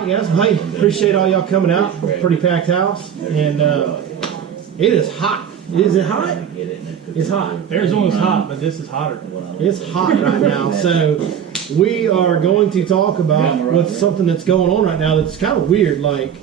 right, guys. Hey, appreciate all y'all coming out. Pretty packed house, and it is hot. Is it hot? It's hot. Arizona's hot, but this is hotter. It's hot right now. So we are going to talk about what's something that's going on right now that's kind of weird. Like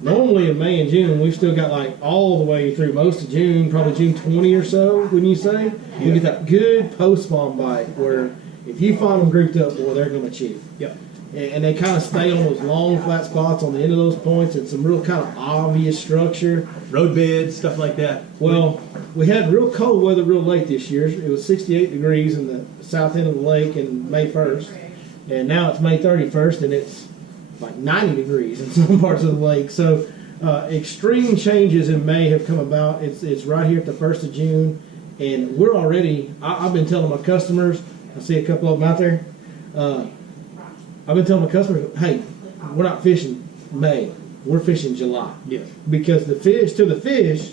normally in May and June, we've still got like all the way through most of June, probably June 20 or so, wouldn't you say? You get that good post-spawn bite where if you find them grouped up, boy, they're going to chew. Yep. And they kind of stay on those long flat spots on the end of those points and some real kind of obvious structure. Road beds, stuff like that. Well, we had real cold weather real late this year. It was 68 degrees in the south end of the lake in May 1st. And now it's May 31st and it's like 90 degrees in some parts of the lake. So extreme changes in May have come about. It's right here at the 1st of June. And we're already, I've been telling my customers, I see a couple of them out there, I've been telling my customers, hey, we're not fishing May, we're fishing July. Yes. Because to the fish,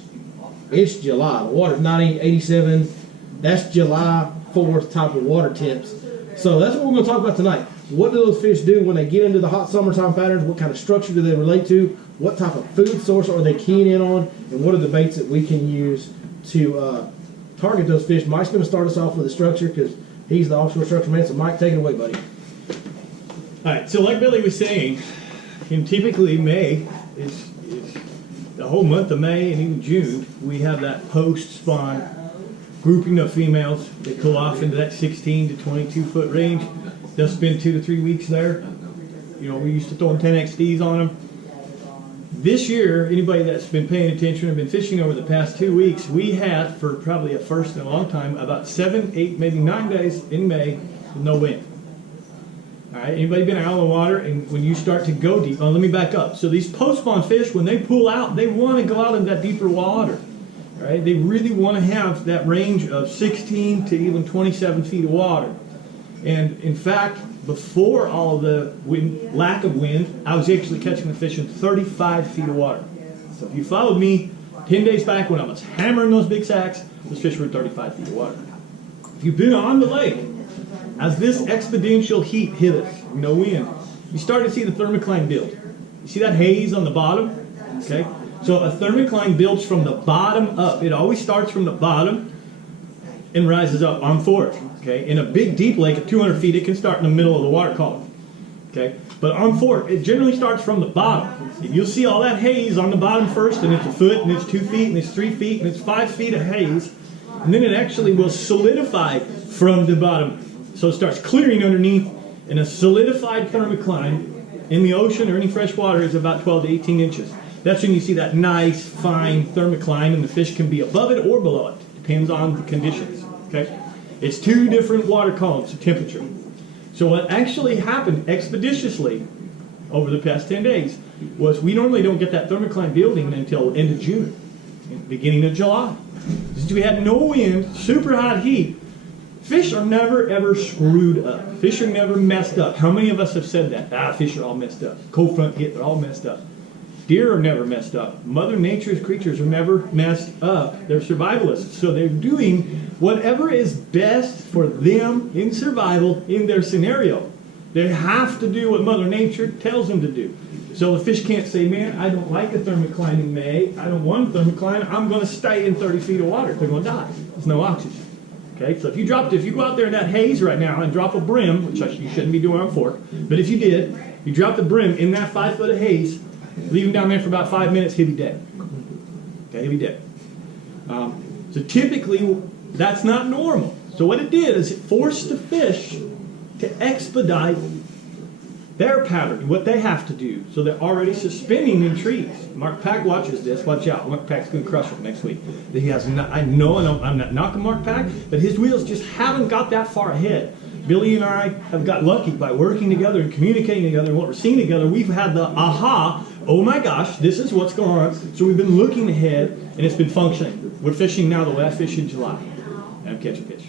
it's July. The water's 90, 87. That's July 4th type of water temps. So that's what we're going to talk about tonight. What do those fish do when they get into the hot summertime patterns? What kind of structure do they relate to? What type of food source are they keying in on? And what are the baits that we can use to target those fish? Mike's going to start us off with the structure because he's the offshore structure man. So Mike, take it away, buddy. All right, so like Billy was saying, typically May is the whole month of May and even June, we have that post-spawn grouping of females. They cool off into that 16 to 22 foot range. They'll spend 2 to 3 weeks there. You know, we used to throw 10XDs on them. This year, anybody that's been paying attention and been fishing over the past 2 weeks, we had, for probably a first in a long time, about 7, 8, maybe 9 days in May with no wind. All right, anybody been out on the water and when you start to go deep, let me back up. So these post-spawn fish, when they pull out, they want to go out in that deeper water. All right, they really want to have that range of 16 to even 27 feet of water. And in fact, before all of the lack of wind, I was actually catching the fish in 35 feet of water. So if you followed me 10 days back when I was hammering those big sacks, those fish were in 35 feet of water. If you've been on the lake, as this exponential heat hit us, no wind, you start to see the thermocline build. You see that haze on the bottom? Okay? So a thermocline builds from the bottom up. It always starts from the bottom and rises up on fork. Okay? In a big deep lake at 200 feet, it can start in the middle of the water column. Okay? But on fork, it generally starts from the bottom. You'll see all that haze on the bottom first, and it's a foot, and it's 2 feet, and it's 3 feet, and it's 5 feet of haze. And then it actually will solidify from the bottom. So it starts clearing underneath, and a solidified thermocline in the ocean or any fresh water is about 12 to 18 inches. That's when you see that nice, fine thermocline, and the fish can be above it or below it. Depends on the conditions. Okay? It's 2 different water columns of temperature. So what actually happened expeditiously over the past 10 days was we normally don't get that thermocline building until end of June, beginning of July. Since we had no wind, super hot heat, fish are never ever screwed up. Fish are never messed up. How many of us have said that? Fish are all messed up. Cold front hit, they're all messed up. Deer are never messed up. Mother Nature's creatures are never messed up. They're survivalists. So they're doing whatever is best for them in survival in their scenario. They have to do what Mother Nature tells them to do. So the fish can't say, man, I don't like a thermocline in May. I don't want a thermocline. I'm going to stay in 30 feet of water. They're going to die. There's no oxygen. Okay, so if you go out there in that haze right now and drop a brim, which you shouldn't be doing on fork, but if you did, you drop the brim in that 5 foot of haze, leave him down there for about 5 minutes, he'll be dead. Okay, he'll be dead. So typically, that's not normal. So what it did is it forced the fish to expedite their pattern, what they have to do. So they're already suspending in trees. Mark Pack watches this. Watch out. Mark Pack's going to crush it next week. He has not, I'm not knocking Mark Pack, but his wheels just haven't got that far ahead. Billy and I have got lucky by working together and communicating together and what we're seeing together. We've had the aha, oh my gosh, this is what's going on. So we've been looking ahead, and it's been functioning. We're fishing now the way I fished in July. And I'm catching fish.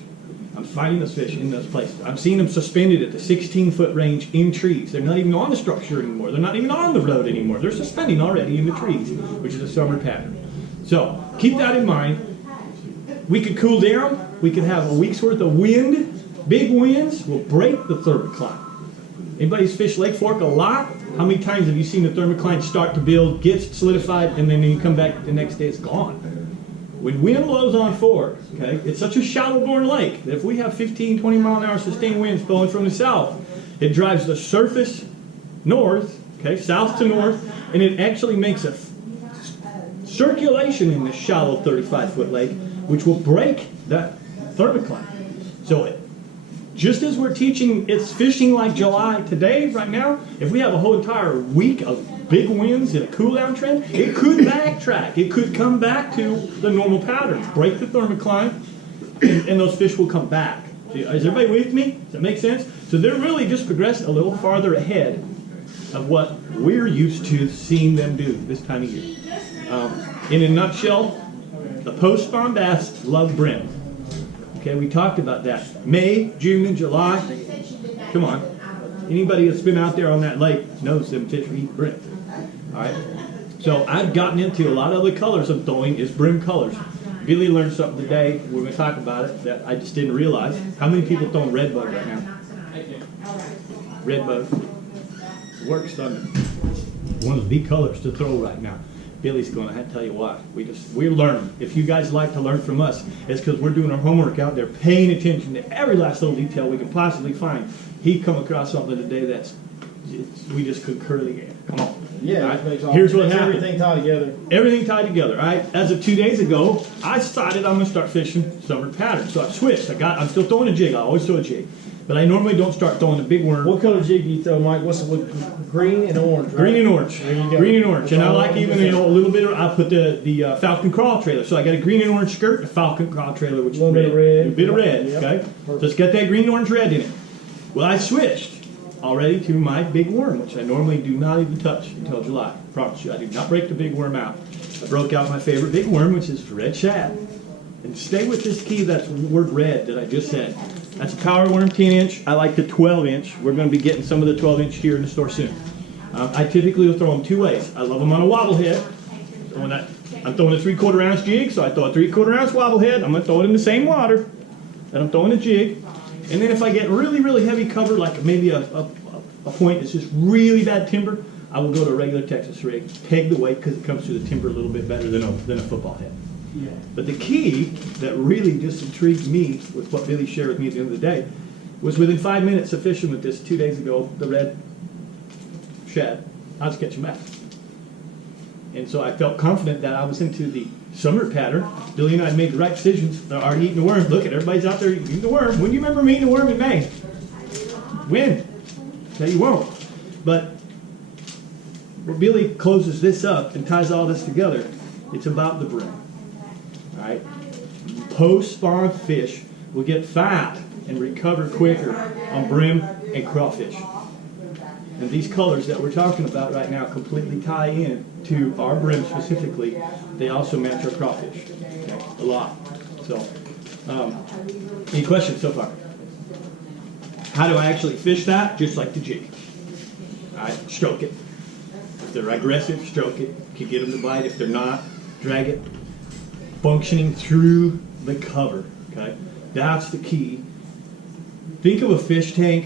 I'm finding those fish in those places. I'm seeing them suspended at the 16-foot range in trees. They're not even on the structure anymore. They're not even on the road anymore. They're suspending already in the trees, which is a summer pattern. So keep that in mind. We could cool down. We could have a week's worth of wind. Big winds will break the thermocline. Anybody's fished Lake Fork a lot? How many times have you seen the thermocline start to build, gets solidified, and then you come back the next day, it's gone? When wind blows on Fork, okay, it's such a shallow-borne lake that if we have 15, 20 mile an hour sustained winds blowing from the south, it drives the surface north, okay, south to north, and it actually makes a circulation in this shallow 35-foot lake, which will break that thermocline. So just as we're teaching it's fishing like July today, right now, if we have a whole entire week of big winds and a cool down trend, it could backtrack. It could come back to the normal patterns, break the thermocline, and those fish will come back. Is everybody with me? Does that make sense? So they're really just progressing a little farther ahead of what we're used to seeing them do this time of year. In a nutshell, the post-spawn bass love brim. Okay, we talked about that. May, June, and July. Come on. Anybody that's been out there on that lake knows them fish eat brim. All right? So I've gotten into a lot of the colors I'm throwing is brim colors. Billy learned something today. We're going to talk about it that I just didn't realize. How many people throwing red bug right now? Red bug. Works, doesn't it? One of the colors to throw right now. Billy's going to tell you why. We're learning. If you guys like to learn from us, it's because we're doing our homework out there, paying attention to every last little detail we can possibly find. He come across something today that's we just concur together. Come on. Yeah. Right? Makes Here's what happened. Everything tied together. Everything tied together. All right. As of 2 days ago, I decided I'm going to start fishing summer patterns. So I've switched. I'm still throwing a jig. I always throw a jig. But I normally don't start throwing a big worm. What color jig do you throw, Mike? What's the green and orange? Right? Green and orange. There you go. Green and orange. And I like even a little bit of. I put the Falcon crawl trailer. So I got a green and orange skirt, a Falcon crawl trailer, which is a little bit of red. A bit of red. Yep. Okay. So it's got that green and orange red in it. Well, I switched already to my big worm, which I normally do not even touch until July. I promise you, I do not break the big worm out. I broke out my favorite big worm, which is red shad. And stay with this key. That's word red that I just said. That's a power worm 10-inch. I like the 12-inch. We're going to be getting some of the 12-inch here in the store soon. I typically will throw them two ways. I love them on a wobble head. So when I'm throwing a 3/4 ounce jig, so I throw a 3/4 ounce wobble head. I'm going to throw it in the same water that I'm throwing a jig. And then if I get really, really heavy cover, like maybe a point that's just really bad timber, I will go to a regular Texas rig, peg the weight because it comes through the timber a little bit better than a football head. Yeah. But the key that really just intrigued me with what Billy shared with me at the end of the day was within 5 minutes of fishing with this 2 days ago, the red shad, I was catching bass. And so I felt confident that I was into the summer pattern. Billy and I made the right decisions. They're already eating the worm. Look at everybody's out there eating the worm. When do you remember me eating the worm in May? When? No, you won't. But where Billy closes this up and ties all this together, it's about the brim. Right? Post-spawn fish will get fat and recover quicker on brim and crawfish. And these colors that we're talking about right now completely tie in to our brim specifically. They also match our crawfish. Okay? A lot. So, any questions so far? How do I actually fish that? Just like the jig. All right, stroke it. If they're aggressive, stroke it. You can get them to bite. If they're not, drag it. Functioning through the cover, okay? That's the key. Think of a fish tank,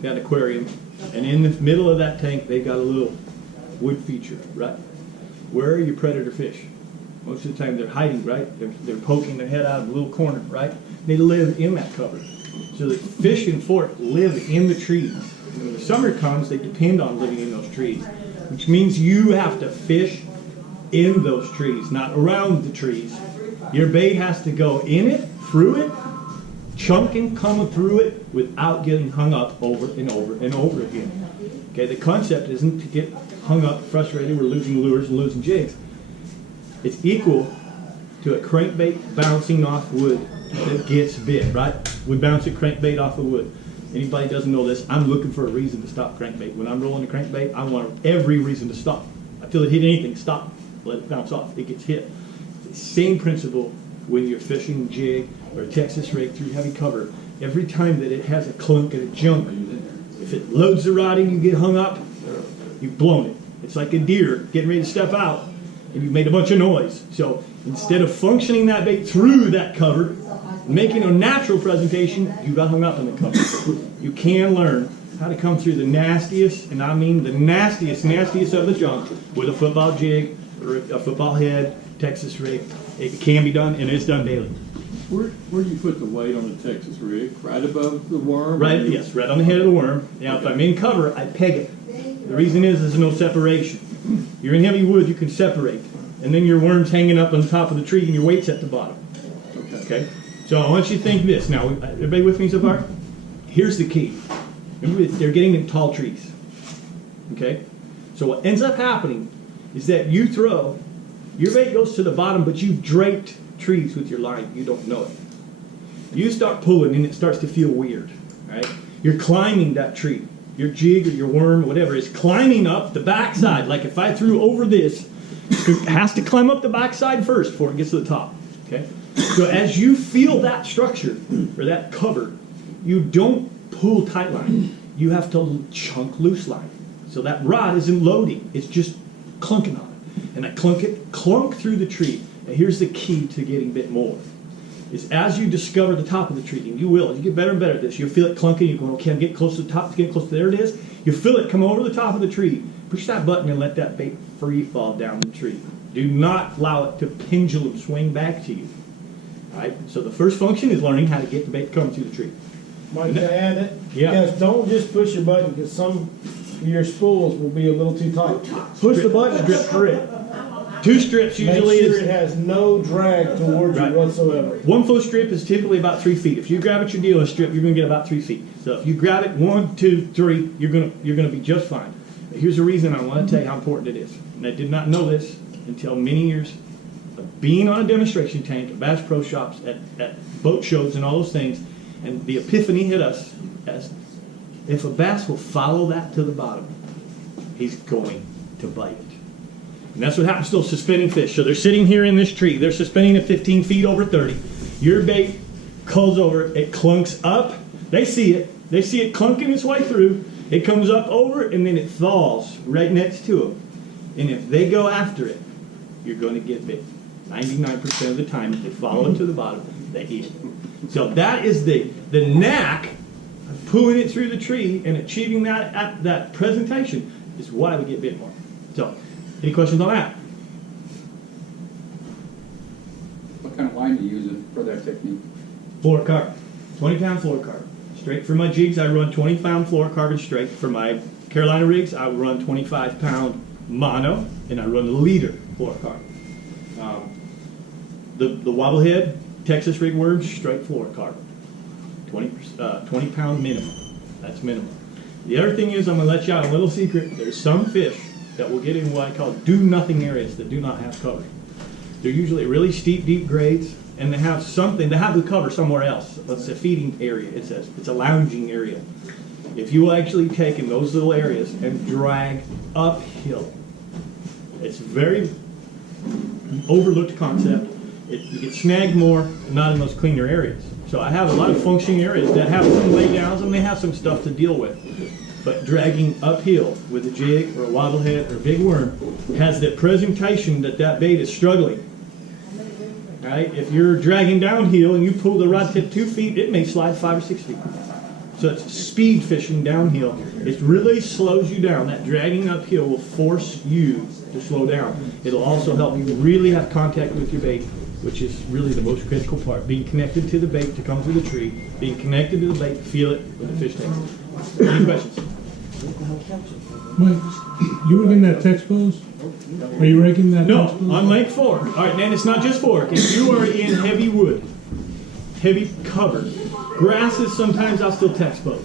got an aquarium, and in the middle of that tank, they've got a little wood feature, right? Where are your predator fish? Most of the time, they're hiding, right? They're poking their head out of a little corner, right? They live in that cover. So the fish in Fork live in the trees. And when the summer comes, they depend on living in those trees, which means you have to fish in those trees, not around the trees. Your bait has to go in it, through it, chunking, coming through it without getting hung up over and over and over again. Okay, the concept isn't to get hung up, frustrated, we're losing lures and losing jigs. It's equal to a crankbait bouncing off wood that gets bit, right? We bounce a crankbait off of wood. Anybody doesn't know this, I'm looking for a reason to stop crankbait. When I'm rolling a crankbait, I want every reason to stop. I feel it hit anything, stop. Let it bounce off. It gets hit. Same principle when you're fishing jig or a Texas rig through heavy cover. Every time that it has a clunk and a junk, if it loads the rod in, you get hung up, you've blown it. It's like a deer getting ready to step out and you've made a bunch of noise. So instead of functioning that bait through that cover, making a natural presentation, you got hung up in the cover. You can learn how to come through the nastiest, and I mean the nastiest of the junk with a football jig or a football head, Texas rig. It can be done, and it's done daily. Where do you put the weight on the Texas rig? Right above the worm? Right, yes, right on the head of the worm. Now, if I'm in cover, I peg it. The reason is there's no separation. You're in heavy wood, you can separate. And then your worm's hanging up on the top of the tree and your weight's at the bottom. Okay? So I want you to think this. Now, everybody with me so far? Here's the key. Remember, they're getting in tall trees. Okay? So what ends up happening is that you throw, your bait goes to the bottom, but you've draped trees with your line. You don't know it. You start pulling and it starts to feel weird. Right? You're climbing that tree. Your jig or your worm or whatever is climbing up the backside. Like if I threw over this, it has to climb up the backside first before it gets to the top. Okay? So as you feel that structure or that cover, you don't pull tight line. You have to chunk loose line. So that rod isn't loading. It's just clunking on it. And I clunk through the tree. And here's the key to getting bit more. Is as you discover the top of the tree, and you will, as you get better and better at this, you'll feel it clunking, you're going, okay, I'm getting close to the top, it's getting close to there it is. You feel it come over the top of the tree. Push that button and let that bait free fall down the tree. Do not allow it to pendulum swing back to you. All right? So the first function is learning how to get the bait to come through the tree. Might I add it? Yeah. Guys, don't just push your button because some of your spools will be a little too tight. Push the button and strip. 2 strips usually Make sure is... it has no drag towards Right. you whatsoever. 1 foot strip is typically about 3 feet. If you grab at your dealer strip, you're going to get about 3 feet. So if you grab it 1, 2, 3, you're going to be just fine. But here's the reason I want to tell you how important it is. And I did not know this until many years of being on a demonstration tank at Bass Pro Shops, at boat shows and all those things, and the epiphany hit us as if a bass will follow that to the bottom, he's going to bite it. And that's what happens to those suspending fish. So they're sitting here in this tree. They're suspending at 15 feet over 30. Your bait culls over. It clunks up. They see it. They see it clunking its way through. It comes up over and then it falls right next to them. And if they go after it, you're going to get bit. 99% of the time, if they follow it to the bottom, they eat it. So that is the knack of pulling it through the tree and achieving that presentation is why we get bit more. So. Any questions on that? What kind of line do you use for that technique? Fluorocarbon. 20-pound fluorocarbon. Straight for my jigs, I run 20-pound fluorocarbon straight. For my Carolina rigs, I run 25-pound mono, and I run the leader fluorocarbon. The wobblehead Texas rig worms, straight fluorocarbon. 20-pound minimum. That's minimum. The other thing is, I'm going to let you out a little secret. There's some fish that will get in what I call do-nothing areas that do not have cover. They're usually really steep, deep grades, and they have something, they have the cover somewhere else. It's a feeding area, it says. It's a lounging area. If you will actually take in those little areas and drag uphill, it's a very overlooked concept. You get snagged more, not in those cleaner areas. So I have a lot of functioning areas that have some laydowns and they have some stuff to deal with. But dragging uphill with a jig or a wobblehead or a big worm has the presentation that bait is struggling. Right? If you're dragging downhill and you pull the rod tip 2 feet, it may slide 5 or 6 feet. So it's speed fishing downhill. It really slows you down. That dragging uphill will force you to slow down. It'll also help you really have contact with your bait, which is really the most critical part. Being connected to the bait to come through the tree, being connected to the bait to feel it when the fish takes it. Any questions? Mike, you rigging that text pose? Are you rigging that No, text pose? on Lake Fork. All right, and it's not just fork. If you are in heavy wood, heavy cover, grasses, sometimes I'll still text pose.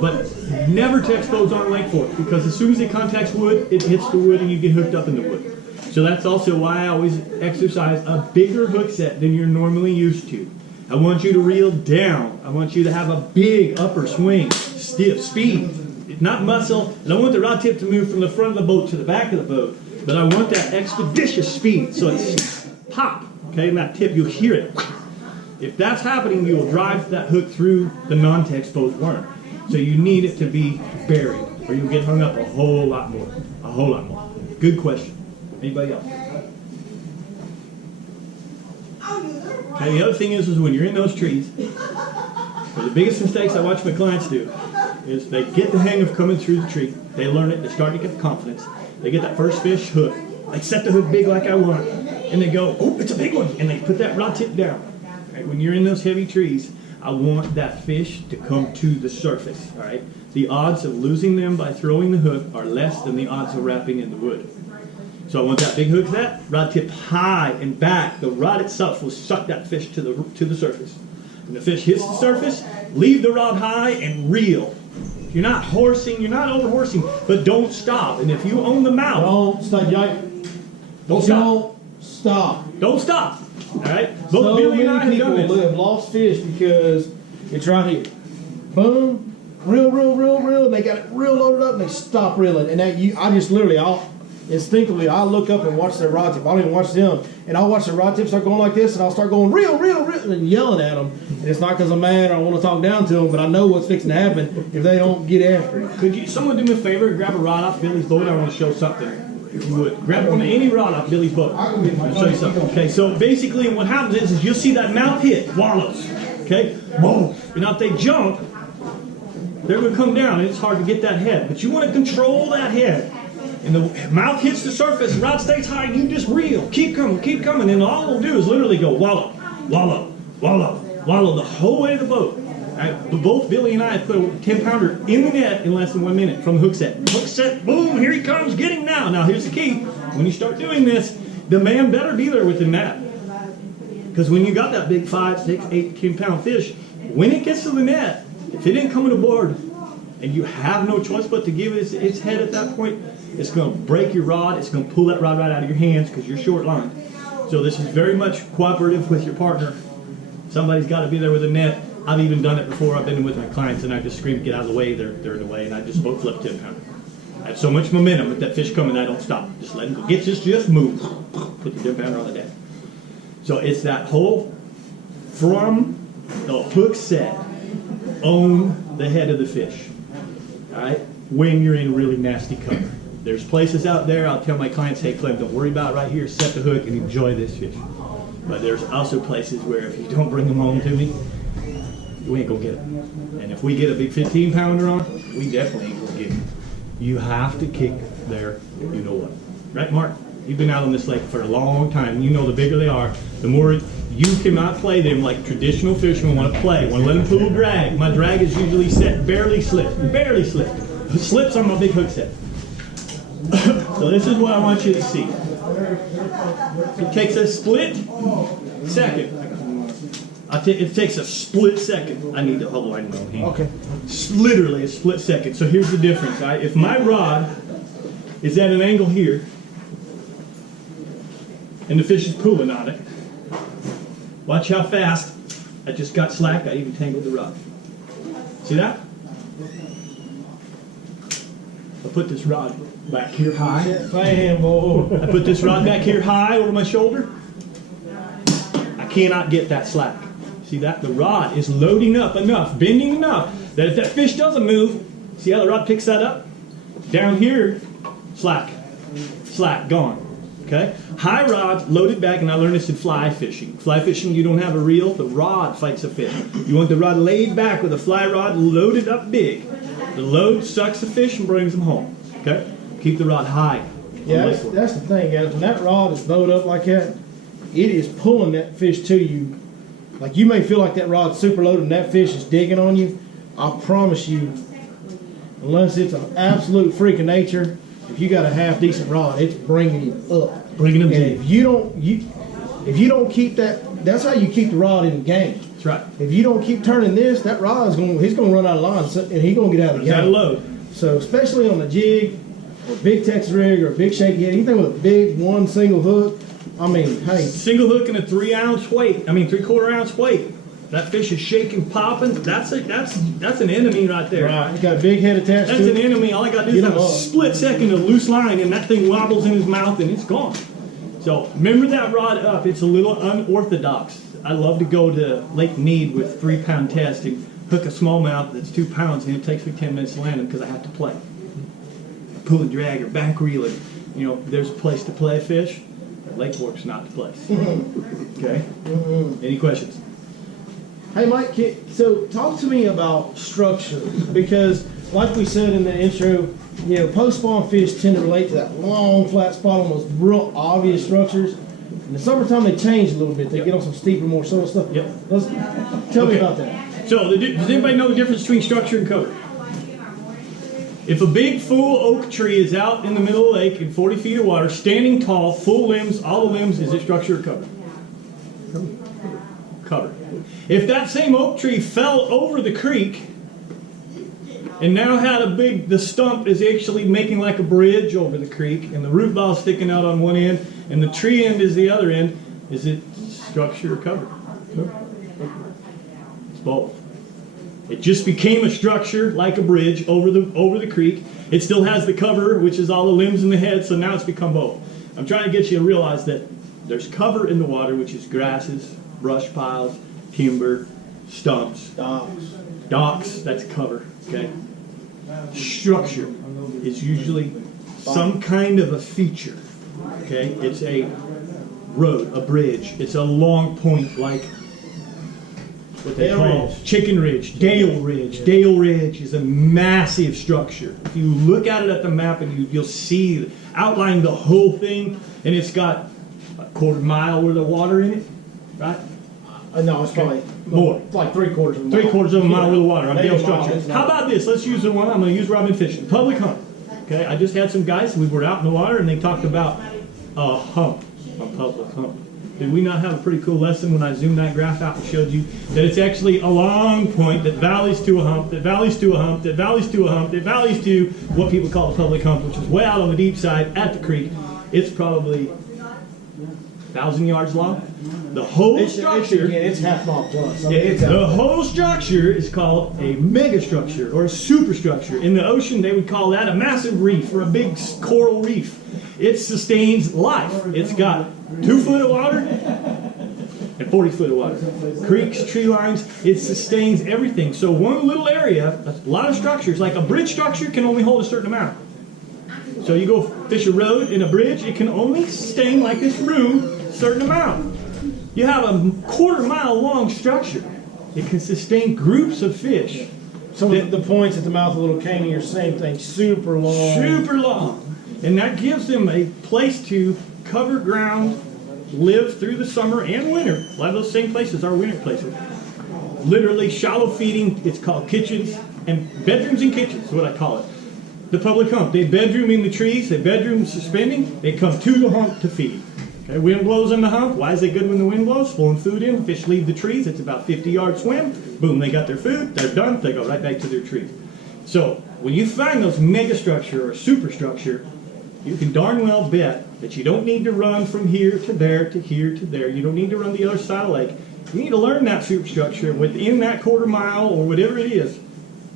But never text pose on Lake Fork because as soon as it contacts wood, it hits the wood and you get hooked up in the wood. So that's also why I always exercise a bigger hook set than you're normally used to. I want you to reel down. I want you to have a big upper swing, stiff speed, not muscle. I don't want the rod tip to move from the front of the boat to the back of the boat, but I want that expeditious speed. So it's pop, okay, and that tip, you'll hear it. If that's happening, you will drive that hook through the non-text posed worm. So you need it to be buried, or you'll get hung up a whole lot more. A whole lot more. Good question. Anybody else? And the other thing is when you're in those trees, one of the biggest mistakes I watch my clients do is they get the hang of coming through the tree. They learn it. They start to get the confidence. They get that first fish hook. They set the hook big like I want, and they go, oh, it's a big one, and they put that rod tip down. Right? When you're in those heavy trees, I want that fish to come to the surface. All right. The odds of losing them by throwing the hook are less than the odds of wrapping in the wood. So I want that big hook, that rod tip high and back. The rod itself will suck that fish to the surface. When the fish hits the surface, leave the rod high and reel. You're not horsing, you're not over horsing, but don't stop. And if you own the mouth, Don't stop. don't stop. Don't stop. Don't stop. All right. Both So Billy and I many have done people this. have lost fish because it's right here. Boom, reel, and they got it real loaded up, and they stop reeling. And I just literally, instinctively, I look up and watch their rod tip. I don't even watch them, and I'll watch the rod tip start going like this, and I'll start going reel, and yelling at them. And it's not because I'm mad or I want to talk down to them, but I know what's fixing to happen if they don't get after it. Could someone do me a favor? Grab a rod off Billy's boat. I want to show something. If you would. Grab any rod off Billy's boat. I'll show you something. Okay, so basically what happens is you'll see that mouth hit, wallows. Okay? Boom. And now if they jump, they're going to come down, and it's hard to get that head. But you want to control that head. And the mouth hits the surface, the rod stays high, and you just reel. Keep coming. And all it'll do is literally go wallow, wallow, wallow, wallow the whole way of the boat. Right? But both Billy and I put a 10-pounder in the net in less than 1 minute from the hook set. Hook set, boom, here he comes, get him now. Now here's the key. When you start doing this, the man better be there with the net. Because when you got that big 5, 6, 8, 10-pound fish, when it gets to the net, if it ain't coming aboard, and you have no choice but to give it its head at that point, it's going to break your rod. It's going to pull that rod right out of your hands because you're short line. So this is very much cooperative with your partner. Somebody's got to be there with a net. I've even done it before. I've been with my clients, and I just scream, get out of the way. They're in the way, and I just boat flip 10-pounder. I have so much momentum with that fish coming, I don't stop. Just let him go. Just move. Put the 10-pounder on the deck. So it's that whole from the hook set, own the head of the fish. All right? When you're in really nasty cover. There's places out there, I'll tell my clients, hey, Clem, don't worry about it right here. Set the hook and enjoy this fish. But there's also places where if you don't bring them home to me, we ain't gonna get it. And if we get a big 15-pounder on, we definitely ain't gonna get it. You have to kick there, you know what. Right, Mark? You've been out on this lake for a long time. You know the bigger they are, the more you cannot play them like traditional fishermen want to play. Want to let them pull drag. My drag is usually set barely slip. Slips on my big hook set. So this is what I want you to see. It takes a split second. It takes a split second. I need to hold on my hand. Okay. It's literally a split second. So here's the difference. Right? If my rod is at an angle here, and the fish is pulling on it, watch how fast I just got slack. I even tangled the rod. See that? I put this rod back here high. I put this rod back here high over my shoulder. I cannot get that slack. See that? The rod is loading up enough, bending enough, that if that fish doesn't move, see how the rod picks that up? Down here, slack, gone. Okay? High rod, loaded back, and I learned this in fly fishing. Fly fishing, you don't have a reel, the rod fights a fish. You want the rod laid back with a fly rod loaded up big. The load sucks the fish and brings them home. Okay? Keep the rod high. Yeah, that's the thing, guys. When that rod is bowed up like that, it is pulling that fish to you. Like, you may feel like that rod's super loaded and that fish is digging on you. I promise you, unless it's an absolute freak of nature, if you got a half decent rod, it's bringing you up. Bringing them and to you. If you don't keep that, that's how you keep the rod in the game. That's right. If you don't keep turning this, that rod is he's going to run out of line, and he's going to get out of the game. Got to load. So especially on a jig, or a big Texas rig, or a big shaky head, anything with a big one single hook, I mean, hey. Single hook and a 3/4 ounce weight. That fish is shaking, popping. That's an enemy right there. Right, he's got a big head attached That's to an it. enemy. All I got to do is have a split second of loose line, and that thing wobbles in his mouth, and it's gone. So remember that rod up. It's a little unorthodox. I love to go to Lake Mead with 3-pound test and hook a smallmouth that's 2 pounds, and it takes me 10 minutes to land them because I have to play. Pull and drag or back reel it. You know, there's a place to play fish. Lake Fork's not the place. Okay? Any questions? Hey, Mike, so talk to me about structure, because like we said in the intro, you know, post-spawn fish tend to relate to that long, flat spot on those real obvious structures. In the summertime, they change a little bit. They Yep. get on some steeper, more subtle stuff. Yep. Tell me Okay. about that. So, does anybody know the difference between structure and cover? If a big full oak tree is out in the middle of the lake in 40 feet of water, standing tall, full limbs, all the limbs, is it structure or cover? Cover. If that same oak tree fell over the creek and now had the stump is actually making like a bridge over the creek, and the root ball sticking out on one end, and the tree end is the other end, is it structure or cover? It's both. It just became a structure like a bridge over the creek. It still has the cover, which is all the limbs and the head, so now it's become both. I'm trying to get you to realize that there's cover in the water, which is grasses, brush piles, timber, stumps, docks, that's cover, okay? Structure is usually some kind of a feature, okay? It's a road, a bridge. It's a long point like what they call Chicken Ridge, Dale Ridge. Dale Ridge is a massive structure. If you look at it at the map, and you'll see outlining the whole thing, and it's got a quarter mile worth of water in it, right? No, it's probably more. It's like 3/4 of a mile. 3/4 of a mile worth of water on Maybe Dale a mile, structure. it's How not. about this? Let's use the one I'm going to use where I've been fishing. Public hump. Okay, I just had some guys, we were out in the water, and they talked about a hump, a public hump. Did we not have a pretty cool lesson when I zoomed that graph out and showed you that it's actually a long point that valleys to a hump, that valleys to a hump, that valleys to a hump, that valleys to what people call the public hump, which is way out on the deep side at the creek. It's probably 1,000 yards long. The whole structure, It's half mile plus. I mean, it's the whole structure is called a megastructure or a superstructure. In the ocean, they would call that a massive reef or a big coral reef. It sustains life. It's got 2 foot of water and 40 foot of water. Creeks, tree lines, it sustains everything. So one little area, a lot of structures, like a bridge structure can only hold a certain amount. So you go fish a road in a bridge, it can only sustain like this room a certain amount. You have a quarter mile long structure. It can sustain groups of fish. So the points at the mouth of Little Caney are same thing, super long. Super long. And that gives them a place to cover ground, live through the summer and winter. A lot of those same places are winter places. Literally shallow feeding, it's called kitchens, and bedrooms and kitchens is what I call it. The public hump, they bedroom in the trees, they bedroom suspending, they come to the hump to feed. Okay, wind blows on the hump. Why is it good when the wind blows? Flowing food in, fish leave the trees, it's about 50-yard swim, boom, they got their food, they're done, they go right back to their trees. So when you find those megastructure or superstructure, you can darn well bet that you don't need to run from here to there to here to there. You don't need to run the other side of the lake. You need to learn that superstructure within that quarter mile or whatever it is.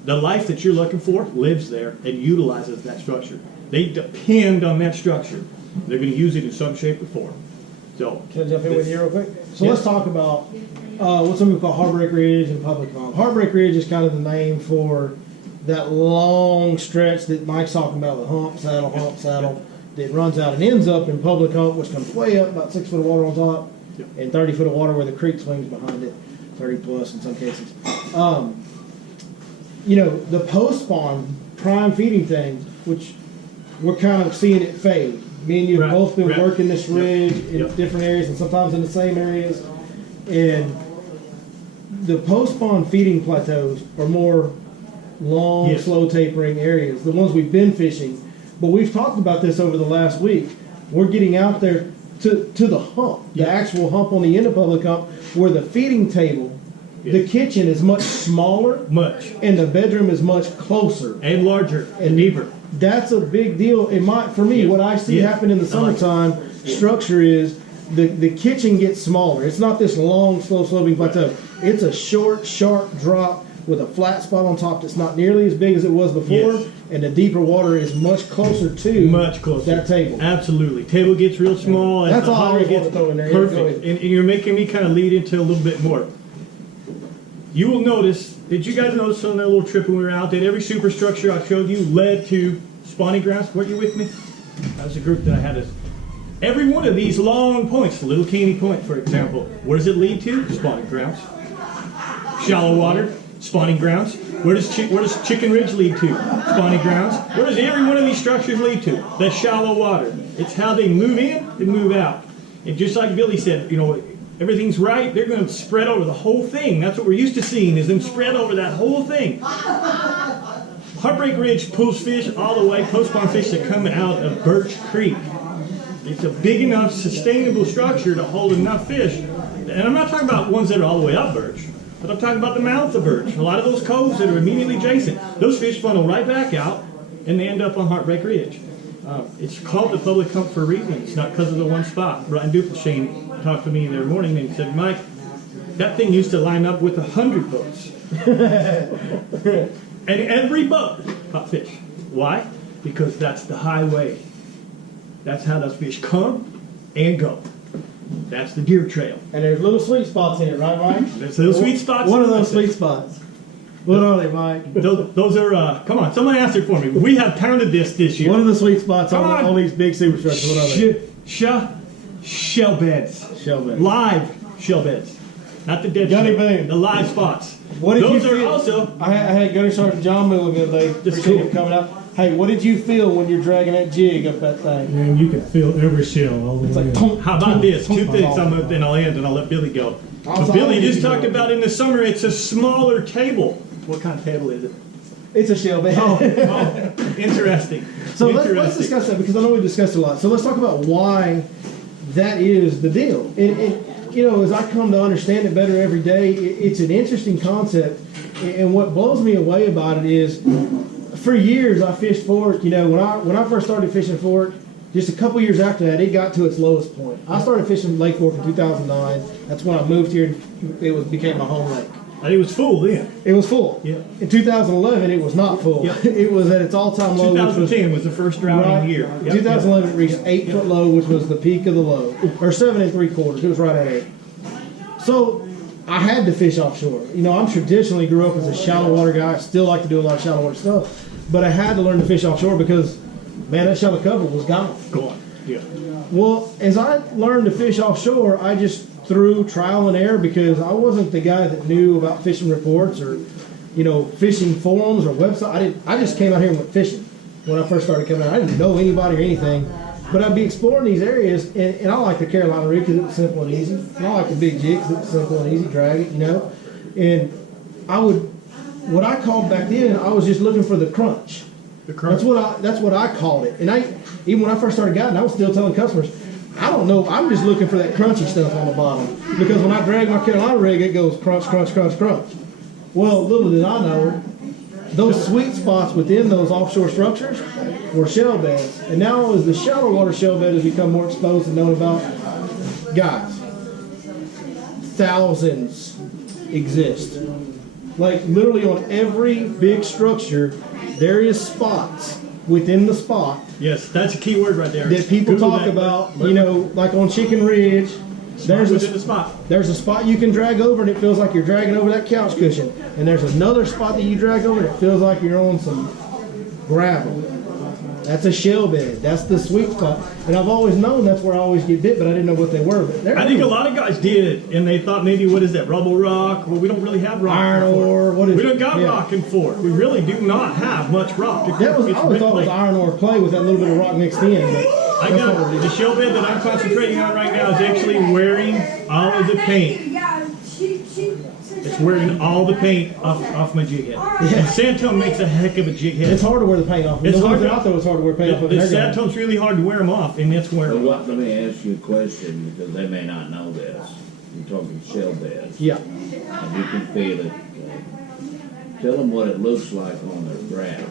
The life that you're looking for lives there and utilizes that structure. They depend on that structure. They're going to use it in some shape or form. So, Can I jump in with you real quick? So Yeah. let's talk about what some people call Heartbreak Ridge and Public Hump. Heartbreak Ridge is kind of the name for that long stretch that Mike's talking about, the hump saddle, that runs out and ends up in Public Hump, which comes way up, about 6 foot of water on top, Yep. and 30 foot of water where the creek swings behind it, 30 plus in some cases. You know, the post-spawn prime feeding thing, which we're kind of seeing it fade. Me and you have Right, both been right. working this ridge in Yep. different areas and sometimes in the same areas. And the post-spawn feeding plateaus are more long, Yes. slow tapering areas, the ones we've been fishing. But we've talked about this over the last week. We're getting out there to the hump, the Yeah. actual hump on the end of Public Hump, where the feeding table, the Yeah. kitchen is much smaller, much. and the bedroom is much closer. And larger and deeper. That's a big deal. For me, Yeah. what I see Yeah. happen in the I like it. summertime structure is the kitchen gets smaller. It's not this long, slow sloping plateau. It's a short, sharp drop with a flat spot on top that's not nearly as big as it was before, Yes. and the deeper water is much closer to Much closer. that table. Absolutely. Table gets real small. That's the all I holler always want gets to throw in there. Yeah, go perfect. ahead. And you're making me kind of lead into a little bit more. You will notice, did you guys notice on that little trip when we were out that every superstructure I showed you led to spawning grounds? Weren't you with me? That was a group that I had. Every one of these long points, Little Caney Point, for example, where does it lead to? Spawning grounds. Shallow water, spawning grounds. Where does Chicken Ridge lead to? Spawning grounds. Where does every one of these structures lead to? That shallow water. It's how they move in and move out. And just like Billy said, you know, everything's right, they're going to spread over the whole thing. That's what we're used to seeing, is them spread over that whole thing. Heartbreak Ridge pulls fish all the way, post-spawn fish that come out of Birch Creek. It's a big enough, sustainable structure to hold enough fish. And I'm not talking about ones that are all the way up Birch, but I'm talking about the mouth of Birch. A lot of those coves that are immediately adjacent, those fish funnel right back out, and they end up on Heartbreak Ridge. It's called the public hump for a reason. It's not because of the one spot. Brian Dupelshane talked to me the other morning and he said, Mike, that thing used to line up with 100 boats. And every boat caught fish. Why? Because that's the highway. That's how those fish come and go. That's the deer trail. And there's little sweet spots in it, right, Mike? There's little sweet spots. What are those sweet spots? What are they, Mike? Those are, come on, someone answer for me. We have counted this year. What are the sweet spots Come on on. all these big superstructures? What are they? Shell beds. Shell beds. Live shell beds. Not the dead Gunny shell. Boone. The live spots. What did Those you are feel? also, I had Gunny Sergeant John Miller the other day. That's Appreciate cool. him coming out. Hey, what did you feel when you're dragging that jig up that thing? And you can feel every shell all the It's way like, in. tonk, how about tonk, this? tonk, Two things tonk. then I'll end and I'll let Billy go. I'll- Billy I'll just let you talked go. about in the summer, it's a smaller table. What kind of table is it? It's a shell bed. Interesting. So let's Interesting. discuss that because I know we discussed it a lot. So let's talk about why that is the deal. And you know, as I come to understand it better every day, it's an interesting concept. And what blows me away about it is, for years I fished Fork. You know, when I first started fishing Fork, just a couple years after that, it got to its lowest point. I started fishing Lake Fork in 2009. That's when I moved here. And became my home lake. And it was full then. It was full. Yeah. In 2011, it was not full. Yep. It was at its all-time low, which was 2010 was the first drowning right. year. Yep, 2011 it reached 8-foot low, which was the peak of the low, or 7 3/4. It was right at 8. So I had to fish offshore. You know, I'm traditionally grew up as a shallow water guy. I still like to do a lot of shallow water stuff, but I had to learn to fish offshore because, man, that shallow cover was gone. Go on. Yeah. Well, as I learned to fish offshore, I just through trial and error because I wasn't the guy that knew about fishing reports or, you know, fishing forums or websites. I just came out here and went fishing when I first started coming out. I didn't know anybody or anything, but I'd be exploring these areas, and I like the Carolina rig because it was simple and easy. And I like the big jig because it was simple and easy, drag it, you know. And what I called back then, I was just looking for the crunch. The crunch. That's what I called it. And even when I first started guiding, I was still telling customers, I don't know, I'm just looking for that crunchy stuff on the bottom. Because when I drag my Carolina rig, it goes crunch, crunch, crunch, crunch. Well, little did I know, those sweet spots within those offshore structures were shell beds. And now as the shallow water shell bed has become more exposed and known about, guys, thousands exist. Like literally on every big structure, there is spots within the spot Yes, that's a key word right there. that people Google talk that. about, you know, like on Chicken Ridge, there's Within the a, spot. there's a spot you can drag over and it feels like you're dragging over that couch cushion. And there's another spot that you drag over and it feels like you're on some gravel. That's a shell bed. That's the sweet spot. And I've always known that's where I always get bit, but I didn't know what they were. But they're I think a lot of guys did, and they thought maybe, what is that, rubble rock? Well, we don't really have rock. Iron in Fork. ore, what is We it? don't got Yeah. rock in Fork. We really do not have much rock. That was, I It's always thought it was red clay. iron ore clay with that little bit of rock mixed in. But I that's got what it the is. shell bed that I'm concentrating on right now is actually wearing all of the paint. It's wearing all the paint off my jig head. And Sandtone makes a heck of a jig head. It's hard to wear the paint off. It's the hard ones to- out there, it's hard to wear paint off. The They're going. Sandtone's really hard to wear them off, and it's But wearing. what, let me ask you a question, because they may not know this. You're talking shell beds, Yeah. and you can feel it. Tell them what it looks like on their graph.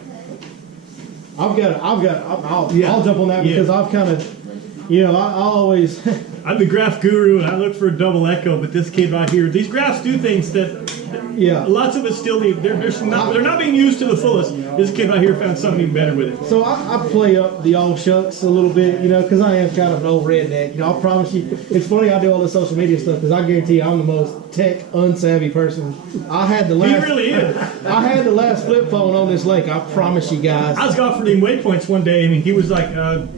I'll jump on that Yeah. because I've kind of, you know, I always, I'm the graph guru, and I look for a double echo, but this kid right here, these graphs do things that yeah. lots of us still need. They're not being used to the fullest. This kid right here found something even better with it. So I play up the old shucks a little bit, you know, because I am kind of an old redneck. You know, I promise you, it's funny I do all this social media stuff because I guarantee you I'm the most tech unsavvy person. I had the He last, really is. I had the last flip phone on this lake. I promise you guys. I was offering him waypoints one day, and he was like,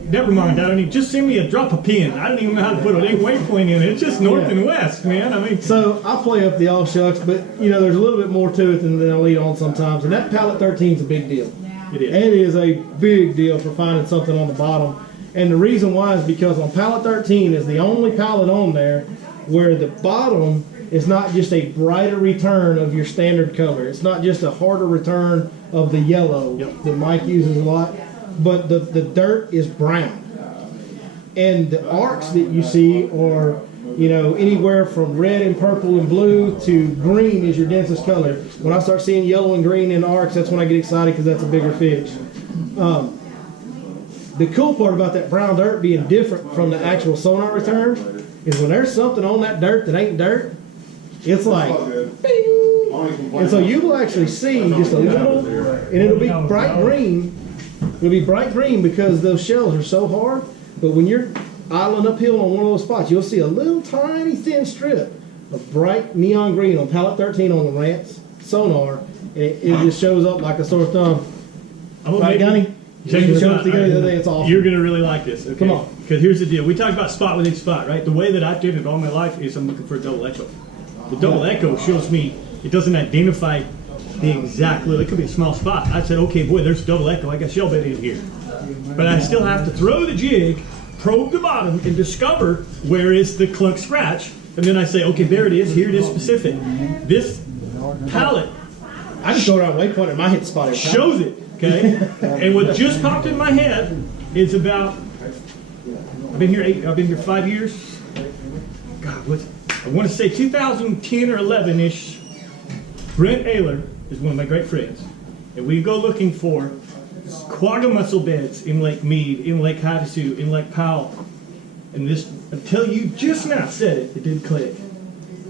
"Never mind, I don't need. Just send me a drop of pin. I don't even know how to put It ain't waypoint in it. It's just north Yeah. and west, man. I mean, So I play up the all shucks, but you know, there's a little bit more to it than I'll lead on sometimes. And that pallet 13 is a big deal. it is. It is a big deal for finding something on the bottom. And the reason why is because on pallet 13 is the only pallet on there where the bottom is not just a brighter return of your standard color. It's not just a harder return of the yellow Yep. that Mike uses a lot, but the dirt is brown. And the arcs that you see are, you know, anywhere from red and purple and blue to green is your densest color. When I start seeing yellow and green in arcs, that's when I get excited because that's a bigger fish. The cool part about that brown dirt being different from the actual sonar return is when there's something on that dirt that ain't dirt, it's like, bing! And so you will actually see just a little, and it'll be bright green. It'll be bright green because those shells are so hard. But when you're idling uphill on one of those spots, you'll see a little tiny thin strip of bright neon green on pallet 13 on the Lance sonar, and it just shows up like a sore thumb. I'm gonna Right, make- Gunny? Check You this showed out. us together the other day, it's awesome. You're gonna really like this. Okay? Come on. Because here's the deal. We talked about spot within spot, right? The way that I've did it all my life is I'm looking for a double echo. The double echo shows me it doesn't identify the exact little. It could be a small spot. I said, okay, boy, there's a double echo. I got shell bed in here, but I still have to throw the jig, probe the bottom, and discover where is the clunk scratch. And then I say, okay, there it is. Here it is specific. This palette I just go around waypoint and my hit spot every time. shows it, okay? And what just popped in my head is about, I've been here 5 years. God, I want to say 2010 or 11-ish. Brent Ayler is one of my great friends. And we go looking for quagga mussel beds in Lake Mead, in Lake Havasu, in Lake Powell. And this, until you just now said it, it didn't click.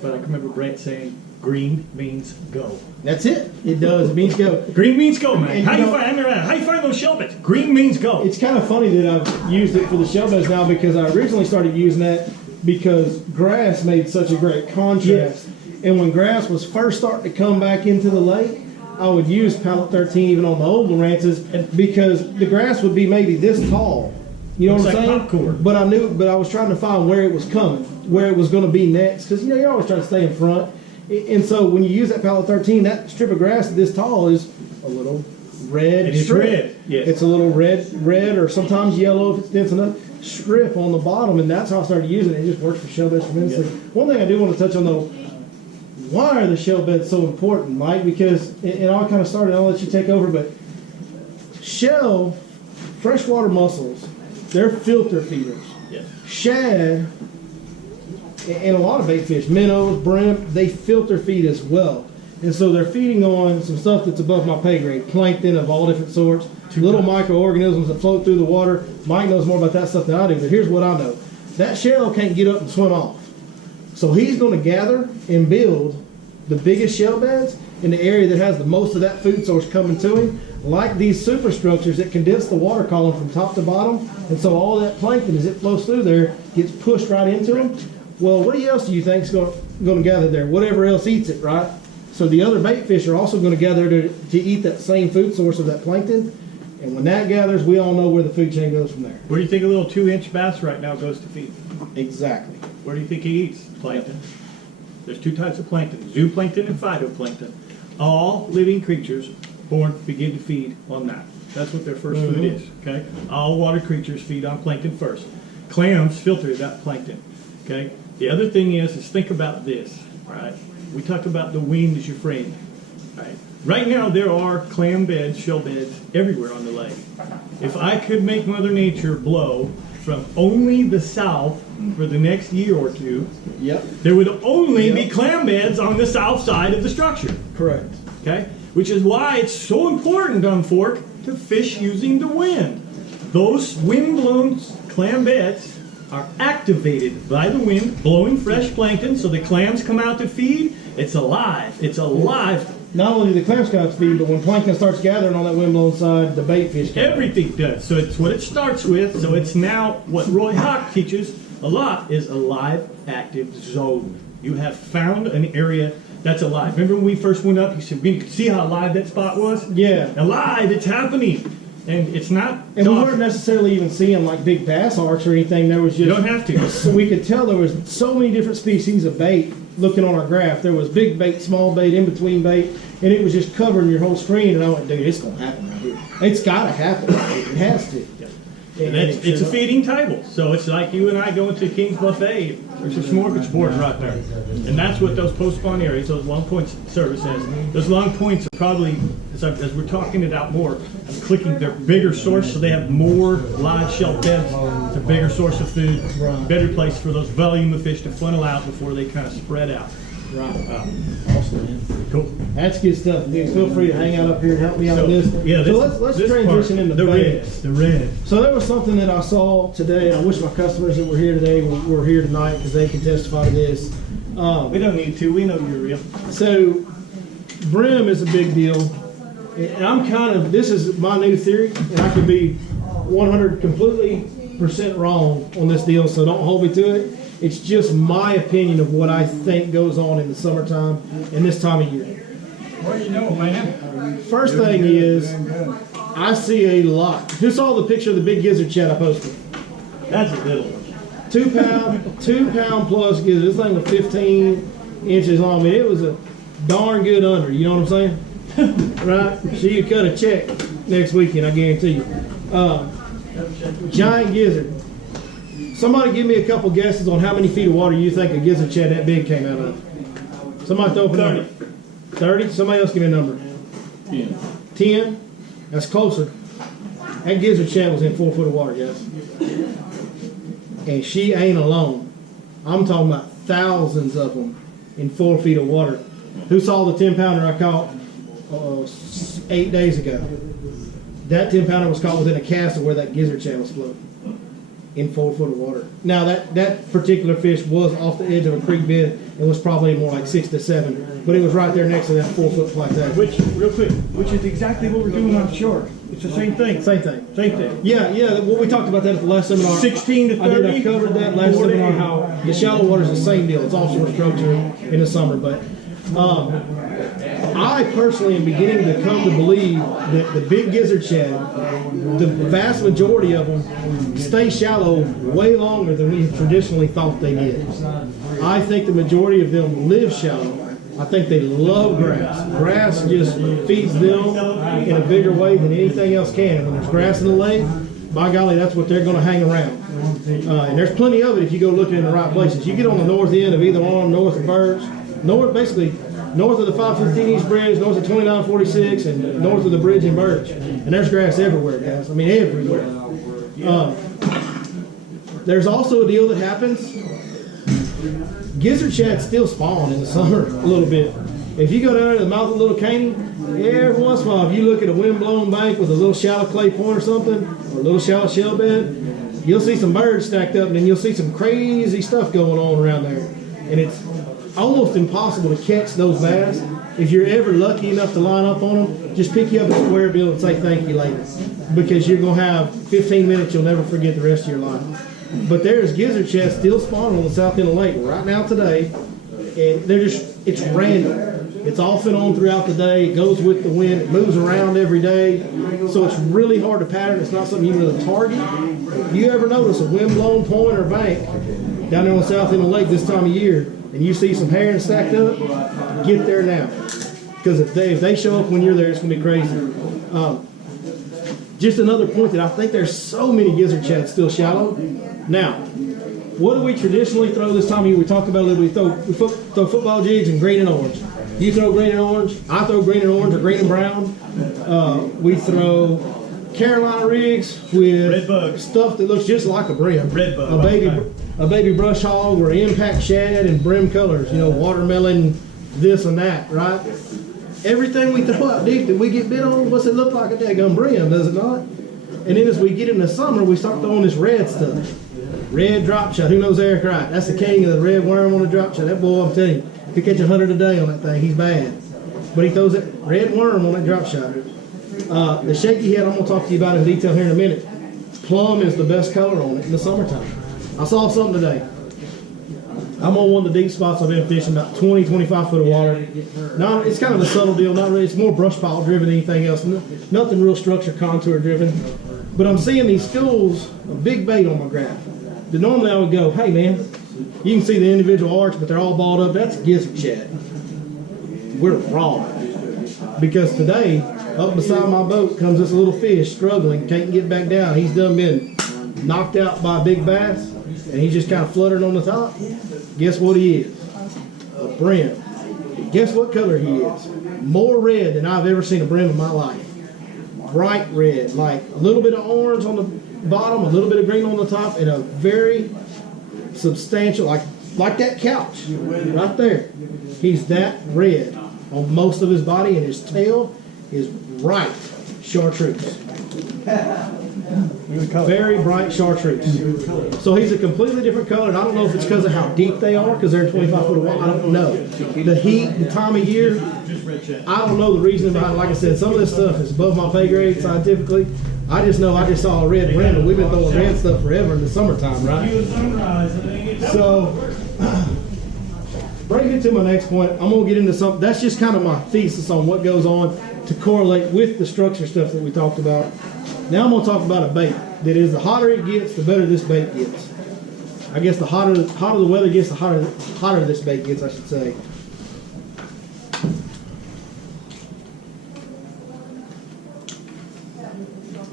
But I can remember Brent saying, green means go. That's it. It does. It means go. Green means go, man. And How you you know- find how you find those shell beds? Green means go. It's kind of funny that I've used it for the shell beds now because I originally started using that because grass made such a great contrast. Yes. And when grass was first starting to come back into the lake, I would use pallet 13 even on the old ranches because the grass would be maybe this tall. You know Looks what I'm like saying? popcorn. But I was trying to find where it was coming, where it was going to be next because you know you're always trying to stay in front. And so when you use that pallet 13, that strip of grass this tall is a little red And it's strip. red, yes. It's a little red or sometimes yellow if it's dense enough strip on the bottom, and that's how I started using it. It just works for shell beds tremendously. Yeah. One thing I do want to touch on though, why are the shell beds so important, Mike? Because it all kind of started. I'll let you take over, but freshwater mussels, they're filter feeders. Yes. Shad and a lot of bait fish, minnows, brim, they filter feed as well. And so they're feeding on some stuff that's above my pay grade, plankton of all different sorts, little microorganisms that float through the water. Mike knows more about that stuff than I do, but here's what I know. That shell can't get up and swim off. So he's going to gather and build the biggest shell beds in the area that has the most of that food source coming to him, like these superstructures that condense the water column from top to bottom. And so all that plankton, as it flows through there, gets pushed right into him. Well, what else do you think is going to gather there? Whatever else eats it, right? So the other bait fish are also going to gather to eat that same food source of that plankton. And when that gathers, we all know where the food chain goes from there. Where do you think a little 2-inch bass right now goes to feed? Exactly. Where do you think he eats? Plankton. There's two types of plankton, zooplankton and phytoplankton. All living creatures born begin to feed on that. That's what their first food is, okay? All water creatures feed on plankton first. Clams filter that plankton, okay? The other thing is think about this, right? We talk about the wind as your friend, right? Right now there are clam beds, shell beds everywhere on the lake. If I could make Mother Nature blow from only the south for the next year or two, Yep. there would only be Yep. clam beds on the south side of the structure, Correct. okay? Which is why it's so important on Fork to fish using the wind. Those wind-blown clam beds are activated by the wind, blowing fresh plankton, so the clams come out to feed. It's alive. It's alive. Not only do the clams come out to feed, but when plankton starts gathering on that windblown side, the bait fish come out. Everything does. So it's what it starts with. So it's now what Roy Hawk teaches a lot is a live, active zone. You have found an area that's alive. Remember when we first went up, you said, you could see how alive that spot was? Yeah. Alive, it's happening. And it's not. And we weren't necessarily even seeing like big bass arcs or anything. There was just. You don't have to. So we could tell there was so many different species of bait. Looking on our graph, there was big bait, small bait, in between bait, and it was just covering your whole screen. And I went, dude, it's gonna happen right here. It's gotta happen. Right here. It has to. And it's a feeding table, so it's like you and I going to King's Buffet. There's a smorgasbord right there, and that's what those post-spawn areas, those long points service says. Those long points are probably, as we're talking it out more, I'm clicking their bigger source, so they have more live shelf beds. It's a bigger source of food, better place for those volume of fish to funnel out before they kind of spread out. Right. Awesome, man. Cool. That's good stuff, dude. Feel free to hang out up here and help me out with this. Yeah, so let's transition part, into the baits. red. The red. So there was something that I saw today, and I wish my customers that were here today were here tonight because they can testify to this. We don't need to. We know you're real. So brim is a big deal, and I'm kind of, this is my new theory, and I could be 100% wrong on this deal, so don't hold me to it. It's just my opinion of what I think goes on in the summertime and this time of year. What do you know, man? First thing is, I see a lot. Who saw the picture of the big gizzard shad I posted? That's a little one. 2 pound plus gizzard. This thing was 15 inches long. I mean, it was a darn good under. You know what I'm saying? Right? So you cut a check next weekend, I guarantee you. Giant gizzard. Somebody give me a couple guesses on how many feet of water you think a gizzard shad that big came out of. Somebody throw up a number. 30? Somebody else give me a number. 10. 10? That's closer. That gizzard shad was in 4 foot of water, guys. And she ain't alone. I'm talking about thousands of them in 4 feet of water. Who saw the 10 pounder I caught 8 days ago? That 10 pounder was caught within a cast of where that gizzard shad was floating. In 4 foot of water. Now that particular fish was off the edge of a creek bed and was probably more like 6 to 7, but it was right there next to that 4 foot plateau. Which, real quick, which is exactly what we're doing offshore. It's the same thing. Same thing. Same thing. Yeah. Well, we talked about that at the last seminar. 16 to 30. I covered that last 4 to seminar. 8. How the shallow water is the same deal. It's offshore structure in the summer, but I personally am beginning to come to believe that the big gizzard shad, the vast majority of them, stay shallow way longer than we traditionally thought they did. I think the majority of them live shallow. I think they love grass. Grass just feeds them in a bigger way than anything else can. And when there's grass in the lake, by golly, that's what they're going to hang around. And there's plenty of it if you go looking in the right places. You get on the north end of either arm, north of Birch, basically north of the 515 East Bridge, north of 2946, and north of the bridge in Birch. And there's grass everywhere, guys. I mean, everywhere. There's also a deal that happens. Gizzard shad still spawn in the summer a little bit. If you go down to the mouth of Little Caney, every once in a while, if you look at a wind-blown bank with a little shallow clay point or something, or a little shallow shell bed, you'll see some birds stacked up, and then you'll see some crazy stuff going on around there. And it's almost impossible to catch those bass. If you're ever lucky enough to line up on them, just pick you up a square bill and say thank you later. Because you're going to have 15 minutes you'll never forget the rest of your life. But there's gizzard shad still spawning on the south end of the lake right now today. And it's random. It's off and on throughout the day. It goes with the wind. It moves around every day. So it's really hard to pattern. It's not something you can really target. If you ever notice a wind-blown point or bank down there on the south end of the lake this time of year, and you see some herring stacked up, get there now. Because if they show up when you're there, it's going to be crazy. Just another point that I think there's so many gizzard shad still shallow. Now, what do we traditionally throw this time of year? We talked about it a little bit. We throw football jigs in green and orange. You throw green and orange. I throw green and orange or green and brown. We throw Carolina rigs with red bug stuff that looks just like a brim. Red bug. A baby brush hog or impact shad and brim colors. You know, watermelon, this and that, right? Everything we throw out deep that we get bit on, what's it look like? A daggum brim, does it not? And then as we get in the summer, we start throwing this red stuff. Red drop shot. Who knows Eric Wright? That's the king of the red worm on the drop shot. That boy, I'm telling you, he catch 100 a day on that thing. He's bad. But he throws that red worm on that drop shot. The shaky head, I'm going to talk to you about in detail here in a minute. Plum is the best color on it in the summertime. I saw something today. I'm on one of the deep spots I've been fishing, about 20, 25 foot of water. Now, it's kind of a subtle deal, not really. It's more brush pile driven than anything else. Nothing real structure contour driven. But I'm seeing these schools of big bait on my graph. That normally I would go, hey man, you can see the individual arch, but they're all balled up. That's a gizzard shad. We're wrong. Because today, up beside my boat comes this little fish struggling, can't get back down. He's done been knocked out by a big bass, and he's just kind of fluttering on the top. Guess what he is? A brim. Guess what color he is? More red than I've ever seen a brim in my life. Bright red, like a little bit of orange on the bottom, a little bit of green on the top, and a very substantial, like that couch right there. He's that red on most of his body, and his tail is bright chartreuse. Very bright chartreuse. So he's a completely different color, and I don't know if it's because of how deep they are, because they're 25 foot of water. I don't know. The heat, the time of year, I don't know the reason behind it. Like I said, some of this stuff is above my pay grade scientifically. I just know I just saw a red brim, and we've been throwing red stuff forever in the summertime, right? So, bring it to my next point. I'm going to get into something. That's just kind of my thesis on what goes on to correlate with the structure stuff that we talked about. Now I'm going to talk about a bait that is, the hotter it gets, the better this bait gets. I guess the hotter the weather gets, the hotter this bait gets, I should say.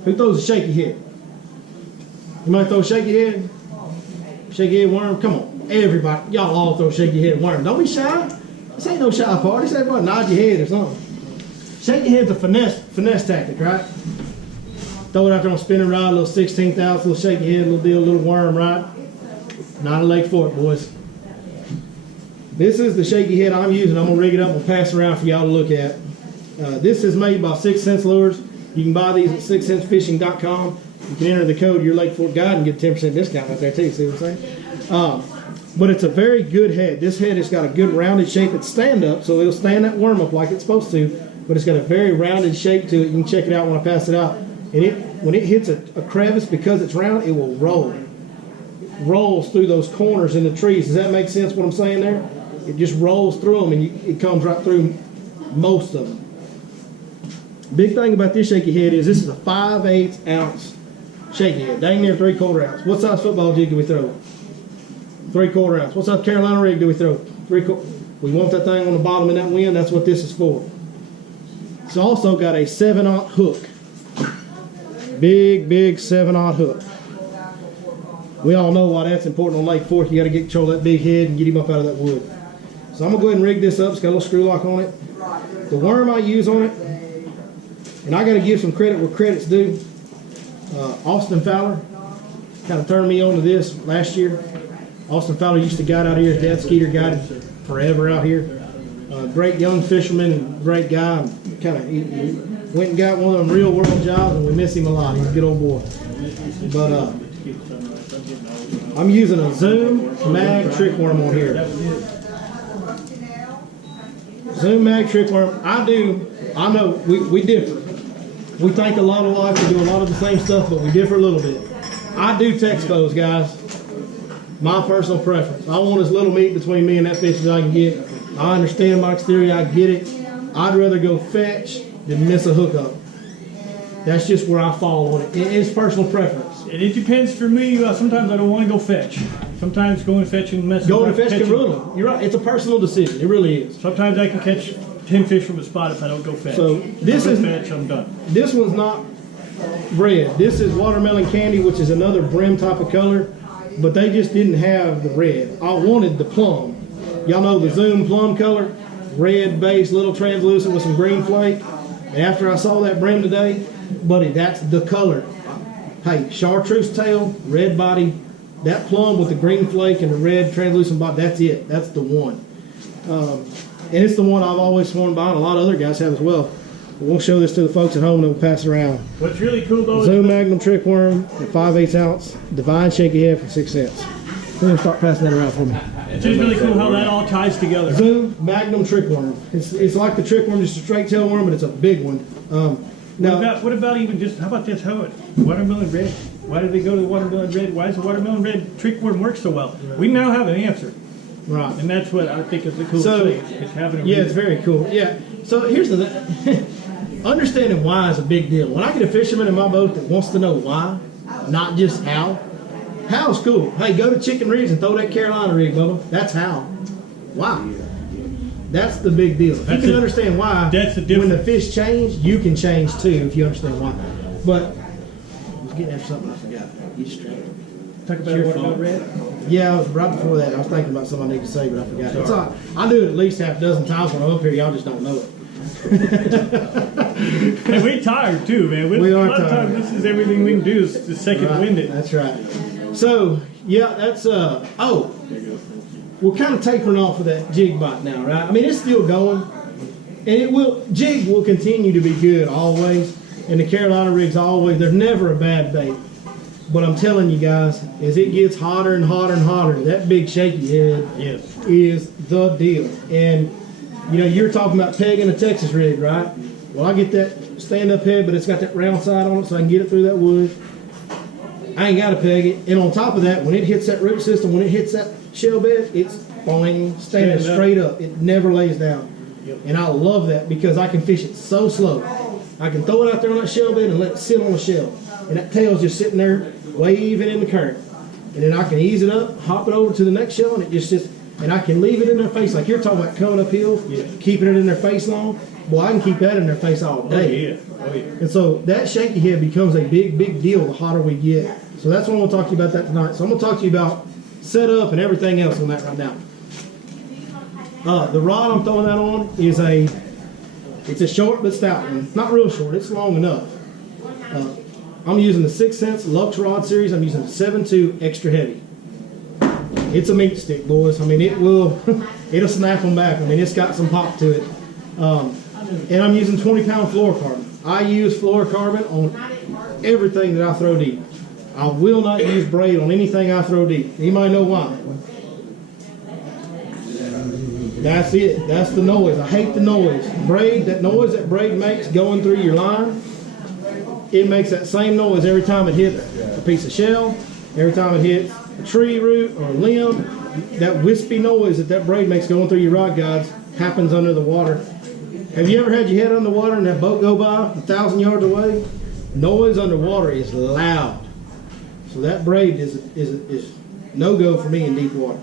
Who throws a shaky head? You might throw a shaky head? Shaky head worm? Come on. Everybody, y'all all throw shaky head worm. Don't be shy. This ain't no shy party. This ain't everybody nod your head or something. Shaky head's a finesse tactic, right? Throw it out there on a spinning rod, a little 16th ounce, little shaky head, little deal, little worm, right? Not a Lake Fork, boys. This is the shaky head I'm using. I'm gonna rig it up and pass it around for y'all to look at. This is made by 6 Cents Lures. You can buy these at 6centsfishing.com. You can enter the code Your Lake Fork Guide and get 10% discount right there too. See what I'm saying? But it's a very good head. This head has got a good rounded shape. It's stand up, so it'll stand that worm up like it's supposed to. But it's got a very rounded shape to it. You can check it out when I pass it out. And when it hits a crevice, because it's round, it will roll. It rolls through those corners in the trees. Does that make sense what I'm saying there? It just rolls through them, and it comes right through most of them. Big thing about this shaky head is this is a 5/8 ounce shaky head. Dang near 3/4 ounce. What size football jig do we throw? 3/4 ounce. What size Carolina rig do we throw? 3/4. We want that thing on the bottom in that wind. That's what this is for. It's also got a 7/0 hook. Big 7/0 hook. We all know why that's important on Lake Fork. You got to get control of that big head and get him up out of that wood. So I'm gonna go ahead and rig this up. It's got a little screw lock on it. The worm I use on it, and I got to give some credit where credit's due. Austin Fowler kind of turned me on to this last year. Austin Fowler used to guide out here. His dad Skeeter guided forever out here. Great young fisherman and great guy. He went and got one of them real world jobs, and we miss him a lot. He's a good old boy. But I'm using a Zoom Mag trick worm on here. Zoom Mag trick worm. I know we differ. We think a lot alike. We do a lot of the same stuff, but we differ a little bit. I do Texpos, guys. My personal preference. I want as little meat between me and that fish as I can get. I understand my exterior. I get it. I'd rather go fetch than miss a hookup. That's just where I fall on it. It's personal preference. And it depends for me. Sometimes I don't want to go fetch. Sometimes going fetching and messing Going up. to fetch can ruin them. You're right. It's a personal decision. It really is. Sometimes I can catch 10 fish from a spot if I don't go fetch. So this is fetch. I'm done. This one's not red. This is watermelon candy, which is another brim type of color, but they just didn't have the red. I wanted the plum. Y'all know the Zoom plum color, red base, little translucent with some green flake. And after I saw that brim today, buddy, that's the color. Hey, chartreuse tail, red body, that plum with the green flake and the red translucent body, that's it. That's the one. And it's the one I've always sworn by, and a lot of other guys have as well. But we'll show this to the folks at home and we'll pass it around. What's really cool though Zoom Magnum trick worm, a 5/8 ounce, divine shaky head for 6 cents. Go ahead and start passing that around for me. it's just really cool how that all ties together. Zoom Magnum trick worm. It's like the trick worm, just a straight tail worm, but it's a big one. Now, What about even just, how about this, watermelon red? Why did they go to the watermelon red? Why does the watermelon red trick worm work so well? We now have an answer. Right. And that's what I think is the coolest So, thing, is having a Yeah, reason. it's very cool. Yeah. So here's the thing. Understanding why is a big deal. When I get a fisherman in my boat that wants to know why, not just how. How's cool. Hey, go to Chicken Ridge and throw that Carolina rig, Bubba. That's how. Why? That's the big deal. If you That's can it. understand why, That's the when the difference. fish change, you can change too if you understand why. But I was getting after something I forgot. You distracted me. Talk about Your what fault. about red. Yeah, right before that, I was thinking about something I need to say, but I forgot. It's all right. I do it at least half a dozen times when I'm up here. Y'all just don't know it. And we tired too, man. We are a lot of tired. times this is everything we can do is the second Right, wind it. that's right. So, yeah, that's, we're kind of tapering off of that jig bite now, right? I mean, it's still going, and jig will continue to be good always, and the Carolina rig's always, there's never a bad bait. But I'm telling you guys, as it gets hotter and hotter and hotter, that big shaky head Yes. is the deal. And, you know, you're talking about pegging a Texas rig, right? Well, I get that stand-up head, but it's got that round side on it so I can get it through that wood. I ain't got to peg it. And on top of that, when it hits that root system, when it hits that shell bed, it's boing, standing Stand up. straight up. It never lays down. Yep. And I love that because I can fish it so slow. I can throw it out there on that shell bed and let it sit on the shell. And that tail's just sitting there waving in the current. And then I can ease it up, hop it over to the next shell, and it just sits. And I can leave it in their face like you're talking about coming uphill, keeping it in their face long. Boy, I can keep that in their face all Oh day. yeah. Oh yeah. And so that shaky head becomes a big, big deal the hotter we get. So that's what I'm going to talk to you about that tonight. So I'm going to talk to you about setup and everything else on that right now. The rod I'm throwing that on is it's a short but stout one. Not real short, it's long enough. I'm using the 6 cents Lux Rod Series. I'm using the 7.2 extra heavy. It's a meat stick, boys. I mean, it'll snap them back. I mean, it's got some pop to it. And I'm using 20-pound fluorocarbon. I use fluorocarbon on everything that I throw deep. I will not use braid on anything I throw deep. Anybody know why? That's it. That's the noise. I hate the noise. Braid, that noise that braid makes going through your line, it makes that same noise every time it hits a piece of shell, every time it hits a tree root or a limb. That wispy noise that braid makes going through your rod guides happens under the water. Have you ever had your head underwater and that boat go by 1,000 yards away? Noise underwater is loud. So that braid is no-go for me in deep water.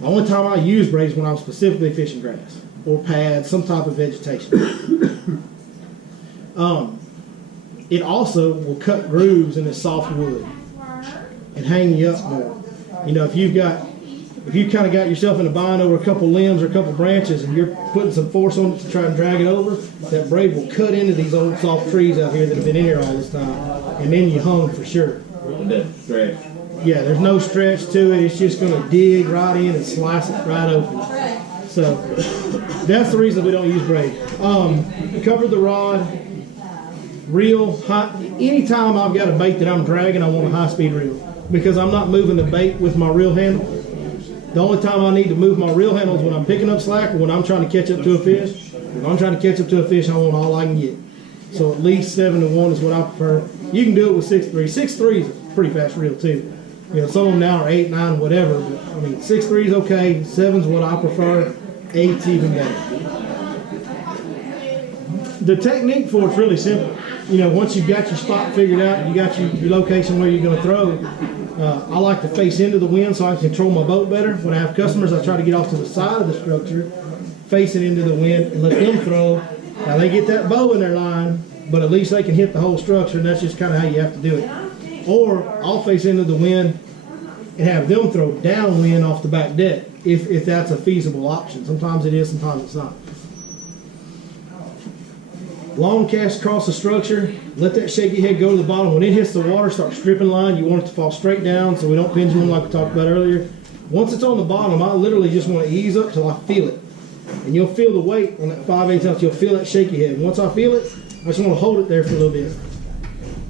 The only time I use braid is when I'm specifically fishing grass or pads, some type of vegetation. It also will cut grooves in the soft wood and hang you up more. You know, if you kind of got yourself in a bind over a couple limbs or a couple branches and you're putting some force on it to try and drag it over, that braid will cut into these old soft trees out here that have been in here all this time, and then you hung for sure. And that stretch. Yeah, there's no stretch to it. It's just going to dig right in and slice it right open. So that's the reason we don't use braid. Cover the rod, reel, high. Anytime I've got a bait that I'm dragging, I want a high-speed reel because I'm not moving the bait with my reel handle. The only time I need to move my reel handle is when I'm picking up slack or when I'm trying to catch up to a fish. If I'm trying to catch up to a fish, I want all I can get. So at least 7 to 1 is what I prefer. You can do it with 6.3. 6.3 is a pretty fast reel too. You know, some of them now are 8, 9, whatever. But I mean, 6.3 is okay. 7's what I prefer. 8's even better. The technique for it's really simple. You know, once you've got your spot figured out, you got your location where you're going to throw. I like to face into the wind so I can control my boat better. When I have customers, I try to get off to the side of the structure, facing into the wind, and let them throw. Now they get that bow in their line, but at least they can hit the whole structure, and that's just kind of how you have to do it. Or I'll face into the wind and have them throw downwind off the back deck if that's a feasible option. Sometimes it is, sometimes it's not. Long cast across the structure, let that shaky head go to the bottom. When it hits the water, start stripping line. You want it to fall straight down so we don't pendulum like we talked about earlier. Once it's on the bottom, I literally just want to ease up till I feel it. And you'll feel the weight on that 5/8 ounce. You'll feel that shaky head. Once I feel it, I just want to hold it there for a little bit.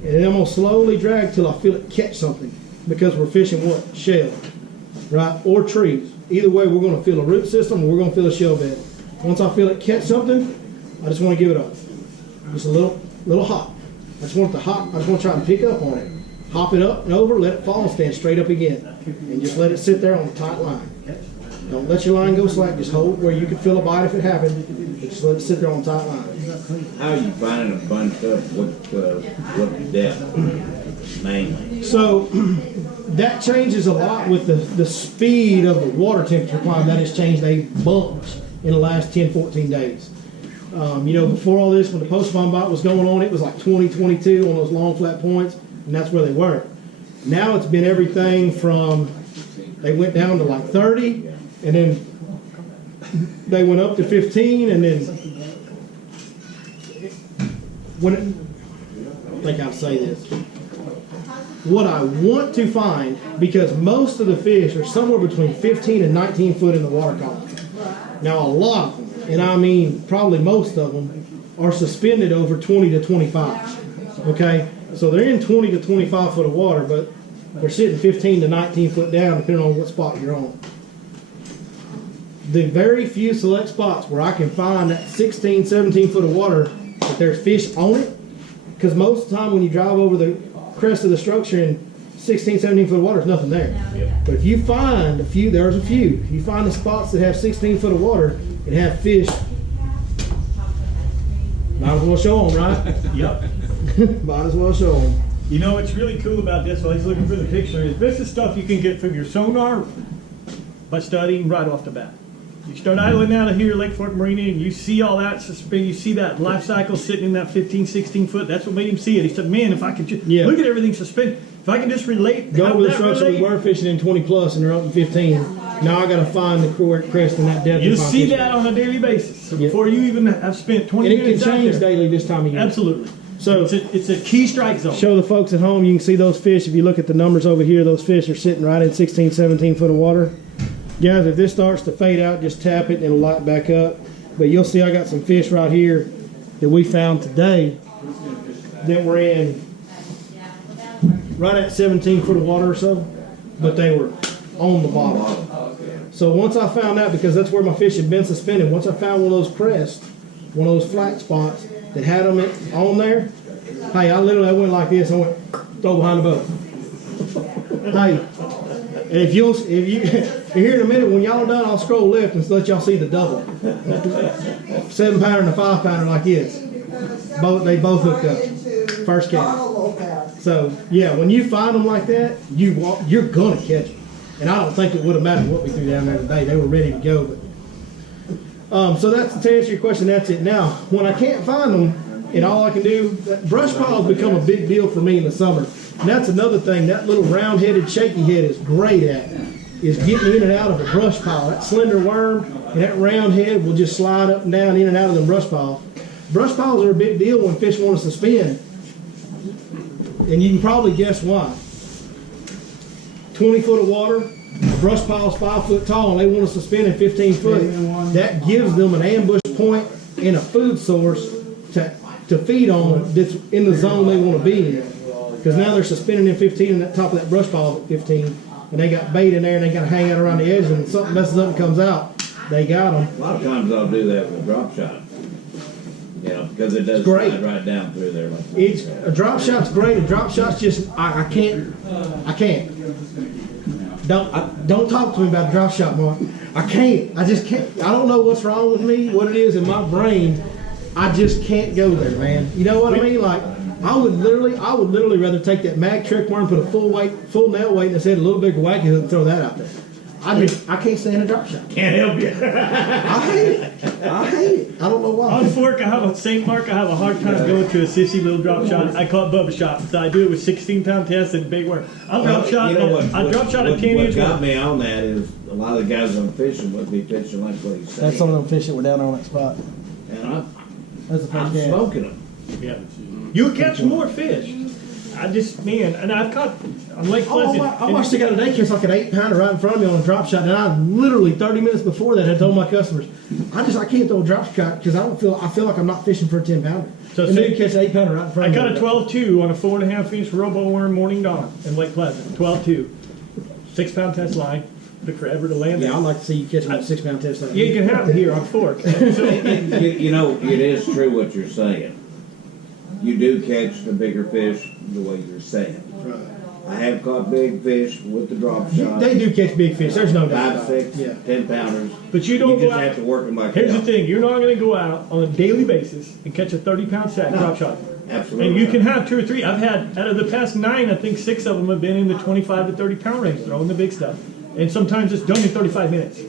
And then I'm going to slowly drag till I feel it catch something. Because we're fishing what? Shell, right? Or trees. Either way, we're going to feel a root system or we're going to feel a shell bed. Once I feel it catch something, I just want to give it up. Just a little hop. I just want it to hop. I just want to try and pick up on it. Hop it up and over, let it fall and stand straight up again. And just let it sit there on a tight line. Don't let your line go slack. Just hold where you can feel a bite if it happened. Just let it sit there on tight line. How are you finding them bunched up? What depth mainly? So that changes a lot with the speed of the water temperature climb. That has changed a bunch in the last 10, 14 days. Before all this, when the post-spawn bite was going on, it was like 20, 22 on those long flat points, and that's where they were. Now it's been everything from, they went down to like 30, and then they went up to 15, and then I think I'll say this. What I want to find, because most of the fish are somewhere between 15 and 19 foot in the water column. Now a lot of them, and I mean probably most of them, are suspended over 20 to 25. Okay? So they're in 20 to 25 foot of water, but they're sitting 15 to 19 foot down depending on what spot you're on. The very few select spots where I can find that 16, 17 foot of water that there's fish on it, because most of the time when you drive over the crest of the structure in 16, 17 foot of water, there's nothing there. But if you find a few, there's a few. If you find the spots that have 16 foot of water and have fish, might as well show them, right? Yep. Might as well show them. You know what's really cool about this while he's looking for the picture is this is stuff you can get from your sonar by studying right off the bat. You start idling out of here, Lake Fork Marina, and you see all that suspend. You see that life cycle sitting in that 15, 16 foot. That's what made him see it. He said, "Man, if I could just look at everything suspended. If I can just relate, Go have over the that structure we relate." were fishing in 20 plus and they're up in 15. Now I got to find the crest and that depth. You to find see fish. that on a daily basis. So Yeah. before you even have spent 20 And it can minutes out change there. daily this time of year. Absolutely. So It's a key strike zone. show the folks at home, you can see those fish. If you look at the numbers over here, those fish are sitting right in 16, 17 foot of water. Guys, if this starts to fade out, just tap it and it'll light back up. But you'll see I got some fish right here that we found today that were in right at 17 foot of water or so, but they were on the bottom. So once I found that, because that's where my fish had been suspended, once I found one of those crests, one of those flat spots that had them on there, hey, I literally went like this and went, throw behind the boat. Hey, and if you here in a minute, when y'all are done, I'll scroll left and let y'all see the double. 7 pounder and a 5 pounder like this. They both hooked up. First cast. So yeah, when you find them like that, you're gonna catch them. And I don't think it would have mattered what we threw down there today. They were ready to go. But so that's to answer your question. That's it. Now, when I can't find them, and all I can do, brush piles become a big deal for me in the summer. And that's another thing that little round-headed shaky head is great at, is getting in and out of a brush pile. That slender worm and that round head will just slide up and down, in and out of the brush piles. Brush piles are a big deal when fish want to suspend. And you can probably guess why. 20 foot of water, brush pile's 5 foot tall, and they want to suspend in 15 foot. That gives them an ambush point and a food source to feed on that's in the zone they want to be in. Because now they're suspending in 15 and that top of that brush pile at 15, and they got bait in there and they got to hang out around the edge, and something messes up and comes out, they got them. A lot of times I'll do that with drop shot. Because it does great. slide right down through there. It's a drop shot's great. A drop shot's just I can't. Don't talk to me about a drop shot, Mark. I can't. I just can't. I don't know what's wrong with me, what it is in my brain. I just can't go there, man. You know what I mean? Like I would literally rather take that mag trick worm, put a full nail weight in its head, a little bigger wacky hook, and throw that out there. I can't stand a drop shot. Can't help you. I hate it. I don't know why. On Fork, I have a St. Mark. I have a hard time going to a sissy little drop shot. I call it Bubba shot. So I do it with 16-pound test and big worm. I'll drop shot. You know what? I drop shot at 10 What inch got worm. me on that is a lot of the guys I'm fishing with be fishing like what he's saying. That's some of them fish that were down on that spot. And That's the I'm first guy. smoking them. Yeah. You'll catch more fish. And I've caught on Lake Pleasant. I watched the guy today catch like an 8 pounder right in front of me on a drop shot, and I literally 30 minutes before that had told my customers, I can't throw a drop shot because I feel like I'm not fishing for a 10 pounder. So and then you catch an 8 pounder right in front I of me. caught a 12-2 on a 4.5 inch robo worm morning dawn in Lake Pleasant. 12-2. 6-pound test line. Took forever to land. Yeah, I'd like to see you catch a 6 pound test. Yeah, you can have it here on Fork. So, You know, it is true what you're saying. You do catch the bigger fish the way you're saying. I have caught big fish with the drop shot. They do catch big fish. There's no doubt. 5, 6, Yeah. 10 pounders. But you don't You go just out. have to work them like Here's the hell. thing: you're not going to go out on a daily basis and catch a 30-pound shad drop shot. Absolutely. And you can have 2 or 3. I've had out of the past 9, I think 6 of them have been in the 25 to 30 pound range, throwing the big stuff. And sometimes it's done in 35 minutes.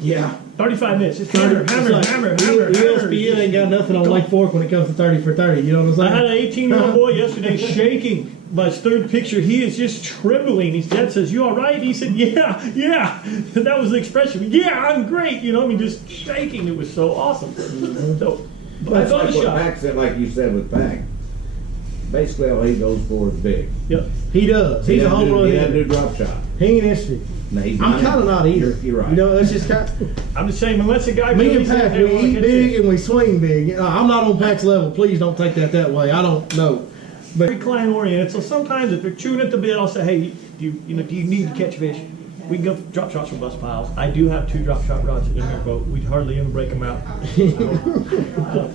Yeah. 35 minutes. Just hammer. ESPN ain't got nothing on Lake Fork when it comes to 30 for 30. You know what I'm I had saying? an 18-year-old boy yesterday shaking. By his third picture, he is just trembling. His dad says, "You all right?" He said, "Yeah." That was the expression. "Yeah, I'm great." You know, I mean, just shaking. It was so awesome. So, I That's thought like a what shot. Pac said, like you said with Pac. Basically, all he goes for is big. Yep. He does. He's a home run He doesn't hitter. do drop shot. He ain't interested. No, he's I'm kind of not either. You're right. You know, that's just kind I'm just saying, unless a guy me really and said, Pac, "Hey, I we wanna eat catch big fish." and we swing big. You know, I'm not on Pac's level. Please don't take that way. I don't know. But Very client oriented. So sometimes if they're chewing at the bit, I'll say, "Hey, do you need to catch fish?" We can go drop shots from bus piles. I do have 2 drop shot rods in our boat. We'd hardly ever break them out.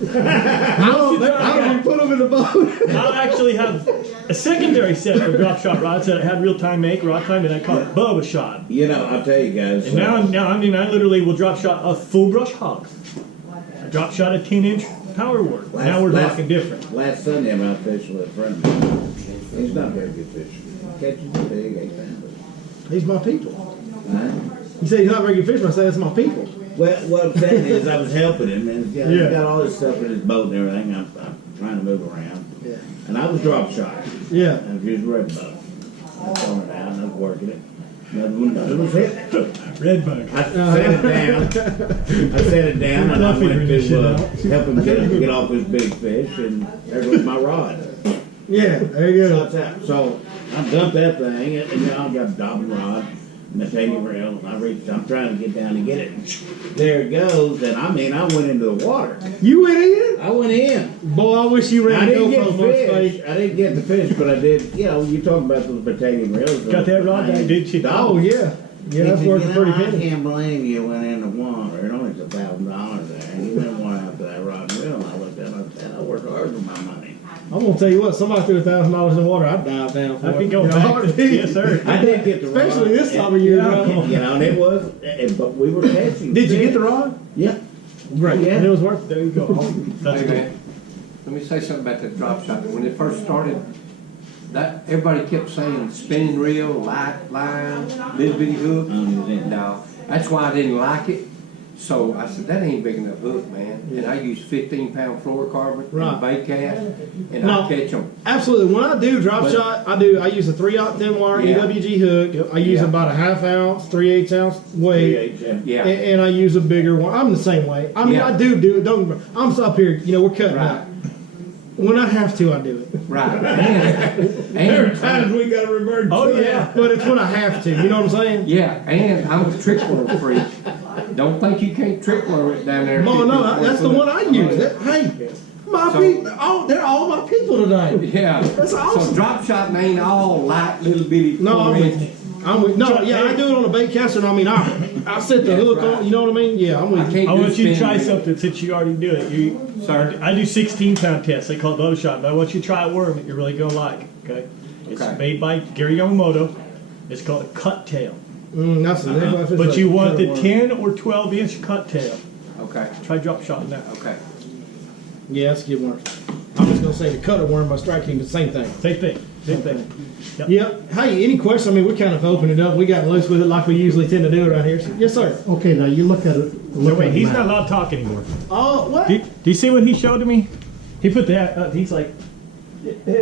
I don't put them in the boat. I'll actually have a secondary set of drop shot rods that I had real time make rod time, and I call it Bubba shot. You know, I'll tell you guys. And now I literally will drop shot a full brush hog. I drop shot a 10-inch power word. Now we're talking different. Last Sunday, I'm out fishing with a friend of mine. He's not very good fishing. Catches a big 8-pounder. He's my people. Huh? You say he's not a very good fisherman. I say that's my people. Well, what I'm saying is, I was helping him, and you know, Yeah. he's got all this stuff in his boat and everything. I'm trying to move around, Yeah. and I was drop shot. Yeah. I was using red boat. I was throwing it out, and I was working it. Another one was hit. Red bug. I set it down. I set it down, and I went to help him get off his big fish, and there goes my rod. Yeah. There you So, go. so I dumped that thing, and now I got a dobbin rod and a taking rail, and I'm trying to get down and get it. There it goes, and I mean, I went into the water. You went in? I went in. Boy, I wish you I ran didn't get GoPros the on fish. space. I didn't get the fish, but I did. You know, you talking about those battalion rails? Got that rod back, didn't you? Oh, yeah. Yeah, that's worth a pretty I penny. can't believe you went in the water. It only $1,000 there. And you went one after that rod and reel. And I looked at it and I said, I worked hard for my money. I'm gonna tell you what. Somebody threw $1,000 in water. I'd dive down for I it. can go You know, back. heartbeat. Yes, sir. I did get the rod. Especially this time of year, Yeah. bro. You know, and it was, but we were catching. Did you fish. get the rod? Yeah. Great. Yeah. And it was worth it. There you go. That's Hey, good. man, let me say something about that drop shot. When it first started, that everybody kept saying spinning reel, light line, little bitty hook. No, that's why I didn't like it. So I said, that ain't big enough hook, man. And I use 15-pound fluorocarbon Right. and bait cast, and No. I catch them. Absolutely. When I do drop But- shot, I use a 3/0 thin wire Yeah. EWG hook. I use Yeah. about a 1/2 ounce, 3/8 ounce weight. Yeah. And I use a bigger one. I'm the same way. I mean, Yeah. I do it. Don't. I'm up here. You know, we're cutting Right. out. When I have to, I do it. Right. There are And times we got to revert. Oh, to it. yeah. But it's when I have to. You know what I'm saying? yeah, and I'm a trick lure freak. Don't think you can't trick lure it down there. Oh no, 15, that's the 20 one I use. Hey, my So- people. Oh, they're all my people tonight. Yeah. That's awesome. So drop shot ain't all light little bitty. No, I'm 4 with inch. you. I'm with. No, yeah, I do it on a bait caster. I mean, I set the That's hook right. on. You know what I mean? Yeah, I'm I with you. can't I do want you to spinning try reel. something since you already do it. Sir? I do 16-pound tests. They call it Bubba shot. But I want you to try a worm that you're really going to like. Okay? It's Okay. made by Gary Yamamoto. It's called a cut tail. That's the next one. But you want the 10 or 12-inch cut tail. Okay, Try drop shot in that. okay. Yeah, that's a good one. I was gonna say the cutter worm by Strike King, the same thing. Same thing. Same thing. Yep. Hey, any questions? I mean, we kind of opened it up. We got loose with it like we usually tend to do around here. So, yes, sir. Okay, now you look at it. No, Look wait, at the he's map. not allowed to talk anymore. Oh, what? Do you see what he showed to me? He put that up. He's like,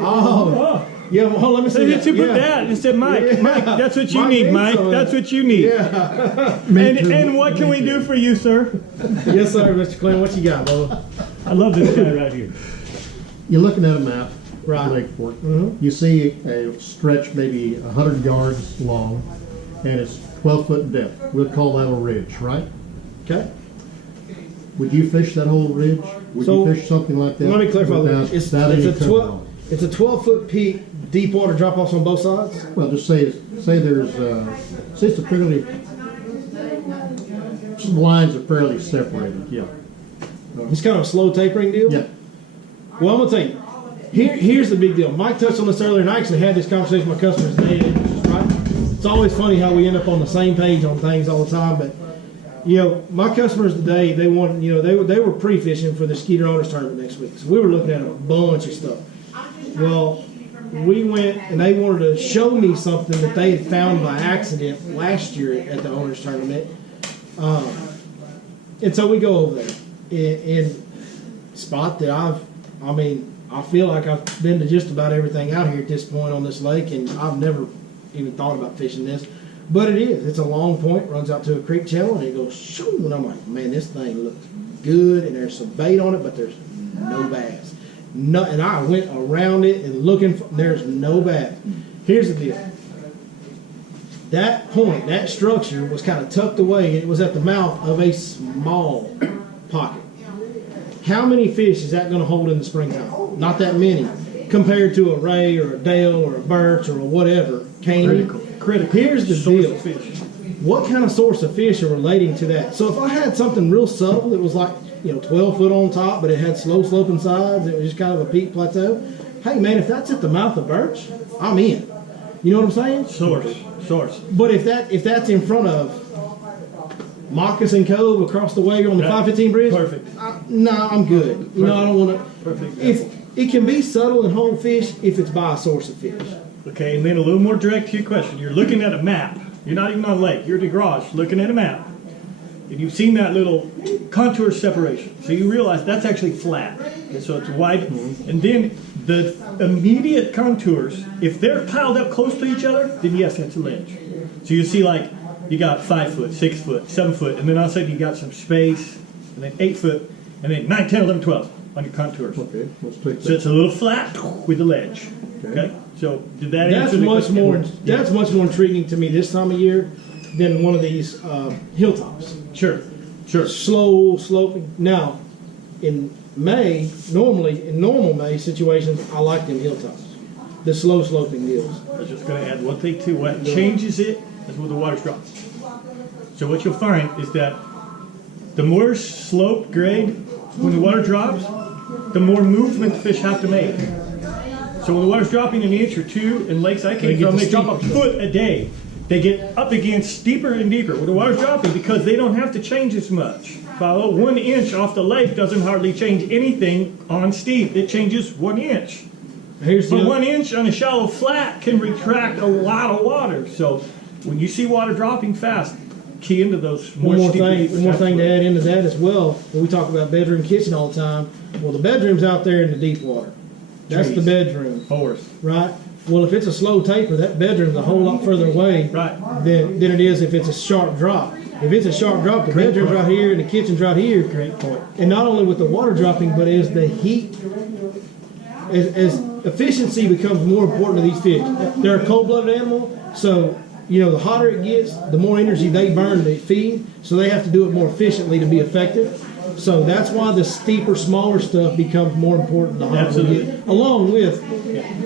Oh, yeah. Well, hold on, let me so see did that. you put Yeah. that? And said, Mike, Yeah. Mike, that's what you Mike need, needs Mike. some of That's that. what you need. Yeah. And what can we do for you, sir? Yes, sir, Mr. Clinton. What you got, Bubba? I love this guy right here. You're looking at a map, Right. of Lake Fork. Mhm. You see a stretch maybe 100 yards long, and it's 12 foot in depth. We'll call that a ridge, right? Okay. Would you fish that whole ridge? Would So, you fish something like that? Let me clarify without- that. It's without any a cover 12. on? It's a 12-foot peak, deep water drop offs on both sides. Well, just say there's say it's a fairly some lines are fairly separated. Yeah. It's kind of a slow tapering deal. Yeah. Well, I'm gonna tell you, Here's the big deal. Mike touched on this earlier, and I actually had this conversation with my customers today. Right? It's always funny how we end up on the same page on things all the time, but my customers today, they wanted, they were pre-fishing for the Skeeter Owners Tournament next week. So we were looking at a bunch of stuff. Well, we went and they wanted to show me something that they had found by accident last year at the Owners Tournament. And so we go over there in spot that I feel like I've been to just about everything out here at this point on this lake, and I've never even thought about fishing this. But it is. It's a long point, runs out to a creek channel, and it goes shoo, and I'm like, man, this thing looks good, and there's some bait on it, but there's no bass. No, and I went around it and looking there's no bass. Here's the deal. That point, that structure was kind of tucked away, and it was at the mouth of a small pocket. How many fish is that going to hold in the springtime? Not that many, compared to a ray or a dale or a birch or a whatever. Critical. Here's the deal. What kind of source of fish are relating to that? So if I had something real subtle that was like 12 foot on top, but it had slow sloping sides, it was just kind of a peak plateau. Hey man, if that's at the mouth of birch, I'm in. You know what I'm saying? Source. But if that's in front of Moccasin Cove across the way on the 515 bridge, perfect. No, I'm good. I don't want to. Perfect. If it can be subtle and hold fish, if it's by a source of fish. Okay, and then a little more direct to your question. You're looking at a map. You're not even on a lake. You're at the garage looking at a map. And you've seen that little contour separation. So you realize that's actually flat. And so it's wide. And then the immediate contours, if they're piled up close to each other, then yes, that's a ledge. So you see like you got 5 foot, 6 foot, 7 foot, and then all of a sudden you got some space, and then 8 foot, and then 9, 10, 11, 12 on your contours. Okay, let's take So it's a little flat with a ledge. Okay? So did that That's answer the much question? more. That's much more intriguing to me this time of year than one of these hilltops. Sure. Slow sloping. Now, in May, in normal May situations, I like them hilltops, the slow sloping deals. I was just going to add one thing too. What changes it is when the water's dropped. So what you'll find is that the more slope grade, when the water drops, the more movement the fish have to make. So when the water's dropping an inch or two in lakes I came from, they drop a foot a day. They get up against steeper and deeper. When the water's dropping, because they don't have to change as much. Follow 1 inch off the lake doesn't hardly change anything on steep. It changes 1 inch. But 1 inch on a shallow flat can retract a lot of water. So when you see water dropping fast, key into those more One more steep thing to add into that as well. When we talk about bedroom, kitchen all the time, well, the bedroom's out there in the deep water. That's the bedroom, Forest. right? Well, if it's a slow taper, that bedroom's a whole lot further away than it is if it's a sharp drop. If it's a sharp drop, the bedroom's right here and the kitchen's right here. Great point. And not only with the water dropping, but as the heat, as efficiency becomes more important to these fish. They're a cold-blooded animal, so the hotter it gets, the more energy they burn to feed. So they have to do it more efficiently to be effective. So that's why the steeper, smaller stuff becomes more important the hotter we get. Along with,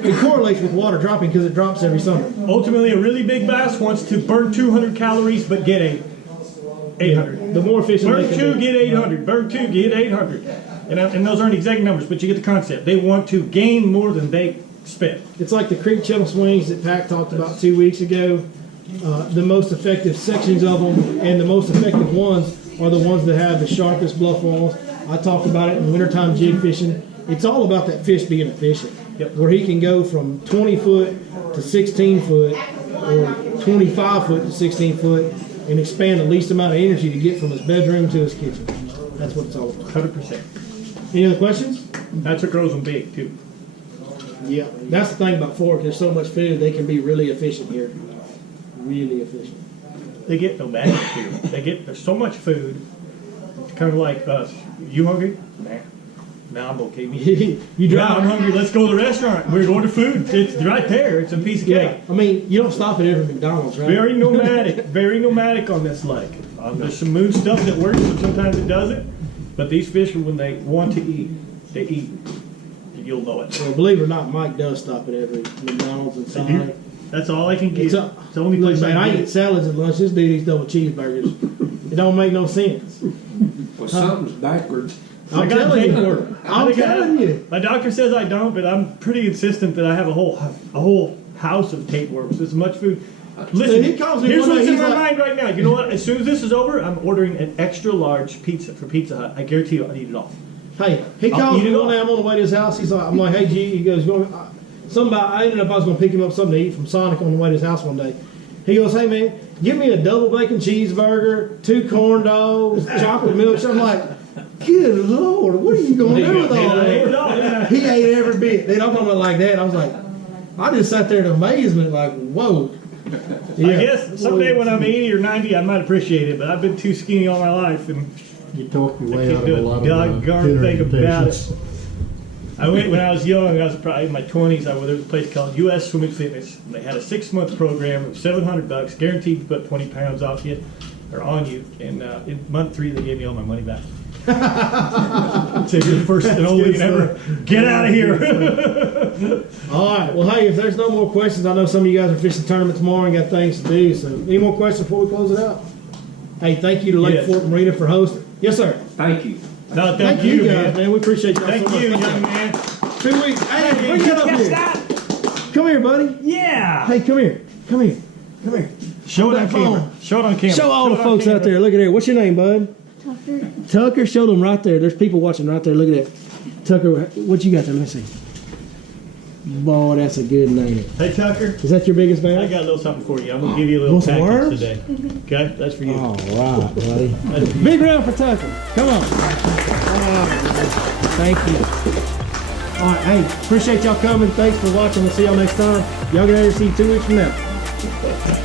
it correlates with water dropping because it drops every summer. Ultimately, a really big bass wants to burn 200 calories but get 800. The more efficient Burn they can 2, be. get 800. Burn 2, get 800. And those aren't exact numbers, but you get the concept. They want to gain more than they spend. It's like the creek channel swings that Pac talked about 2 weeks ago. The most effective sections of them and the most effective ones are the ones that have the sharpest bluff walls. I talked about it in wintertime jig fishing. It's all about that fish being efficient. Yep. Where he can go from 20 foot to 16 foot or 25 foot to 16 foot and expand the least amount of energy to get from his bedroom to his kitchen. That's what it's all about. 100%. Any other questions? That's what grows them big, too. Yeah. That's the thing about Fork. There's so much food, they can be really efficient here. Really efficient. They get nomadic here. There's so much food. It's kind of like us. You hungry? Nah, I'm okay. You Yeah, I'm drive. hungry. Let's go to the restaurant. We're going to food. It's right there. It's a piece of cake. Yeah. I mean, you don't stop at every McDonald's, right? Very nomadic on this lake. There's some moon stuff that works, and sometimes it doesn't. But these fish, when they want to eat, they eat. And you'll know it. Well, believe it or not, Mike does stop at every McDonald's and Sonic. That's all I can get. It's It's the only look, place man, I I can eat get. salads at lunch. This dude eats double cheeseburgers. It don't make no sense. Well, something's backwards. I'm got telling you. tapework. I'm I think I have- telling you. My doctor says I don't, but I'm pretty insistent that I have a whole house of tapeworms. As much food. Listen, he calls me here's one day, what's in he's my like- mind right now. You know what? As soon as this is over, I'm ordering an extra large pizza for Pizza Hut. I guarantee you, I'll eat it all. Hey, he I'll calls eat me it one day. all. I'm on the way to his house. He's like, I'm like, hey, G. He goes, something about. I ended up I was gonna pick him up something to eat from Sonic on the way to his house one day. He goes, hey man, give me a double bacon cheeseburger, 2 corn dogs, chocolate milk. I'm like, good Lord, what are you gonna do with all that? He ate every bit. They don't come up like that. I was like, I just sat there in amazement, like, whoa. I guess someday when I'm 80 or 90, I might appreciate it, but I've been too skinny all my life, and You talk your I way can't out do of a a lot of doggone dinner thing about invitations. it. I went when I was young. I was probably in my 20s. There was a place called U.S. Swimming Fitness. And they had a 6-month program of $700, guaranteed to put 20 pounds off you or on you. And in month 3, they gave me all my money back. So you're the first and only and ever. Get out of here. All right. Well, hey, if there's no more questions, I know some of you guys are fishing tournament tomorrow and got things to do. So, any more questions before we close it out? Hey, thank you to Lake Yes. Fork Marina for hosting. Yes, sir. Thank you. No, thank you, guys, man. We appreciate y'all Thank so much. you, young man. 2 weeks. Hey, bring that up Catch here. that? Come here, buddy. Yeah. Hey, come here. Come here. Come here. Show it on that phone. camera. Show it on camera. Show all the it on folks out camera. there. Look at there. What's your name, bud? Tucker. Tucker. Show them right there. There's people watching right there. Look at that. Tucker, what you got there? Let me see. Boy, that's a good name. Hey, Tucker. Is that your biggest I bag? got a little something for you. I'm gonna give you a little Want some package worms? today. Okay, that's for you. All right, buddy. That's for you. Big round for Tucker. Come on. Thank you. All right, hey, appreciate y'all coming. Thanks for watching. We'll see y'all next time. Y'all get ready to see you 2 weeks from now.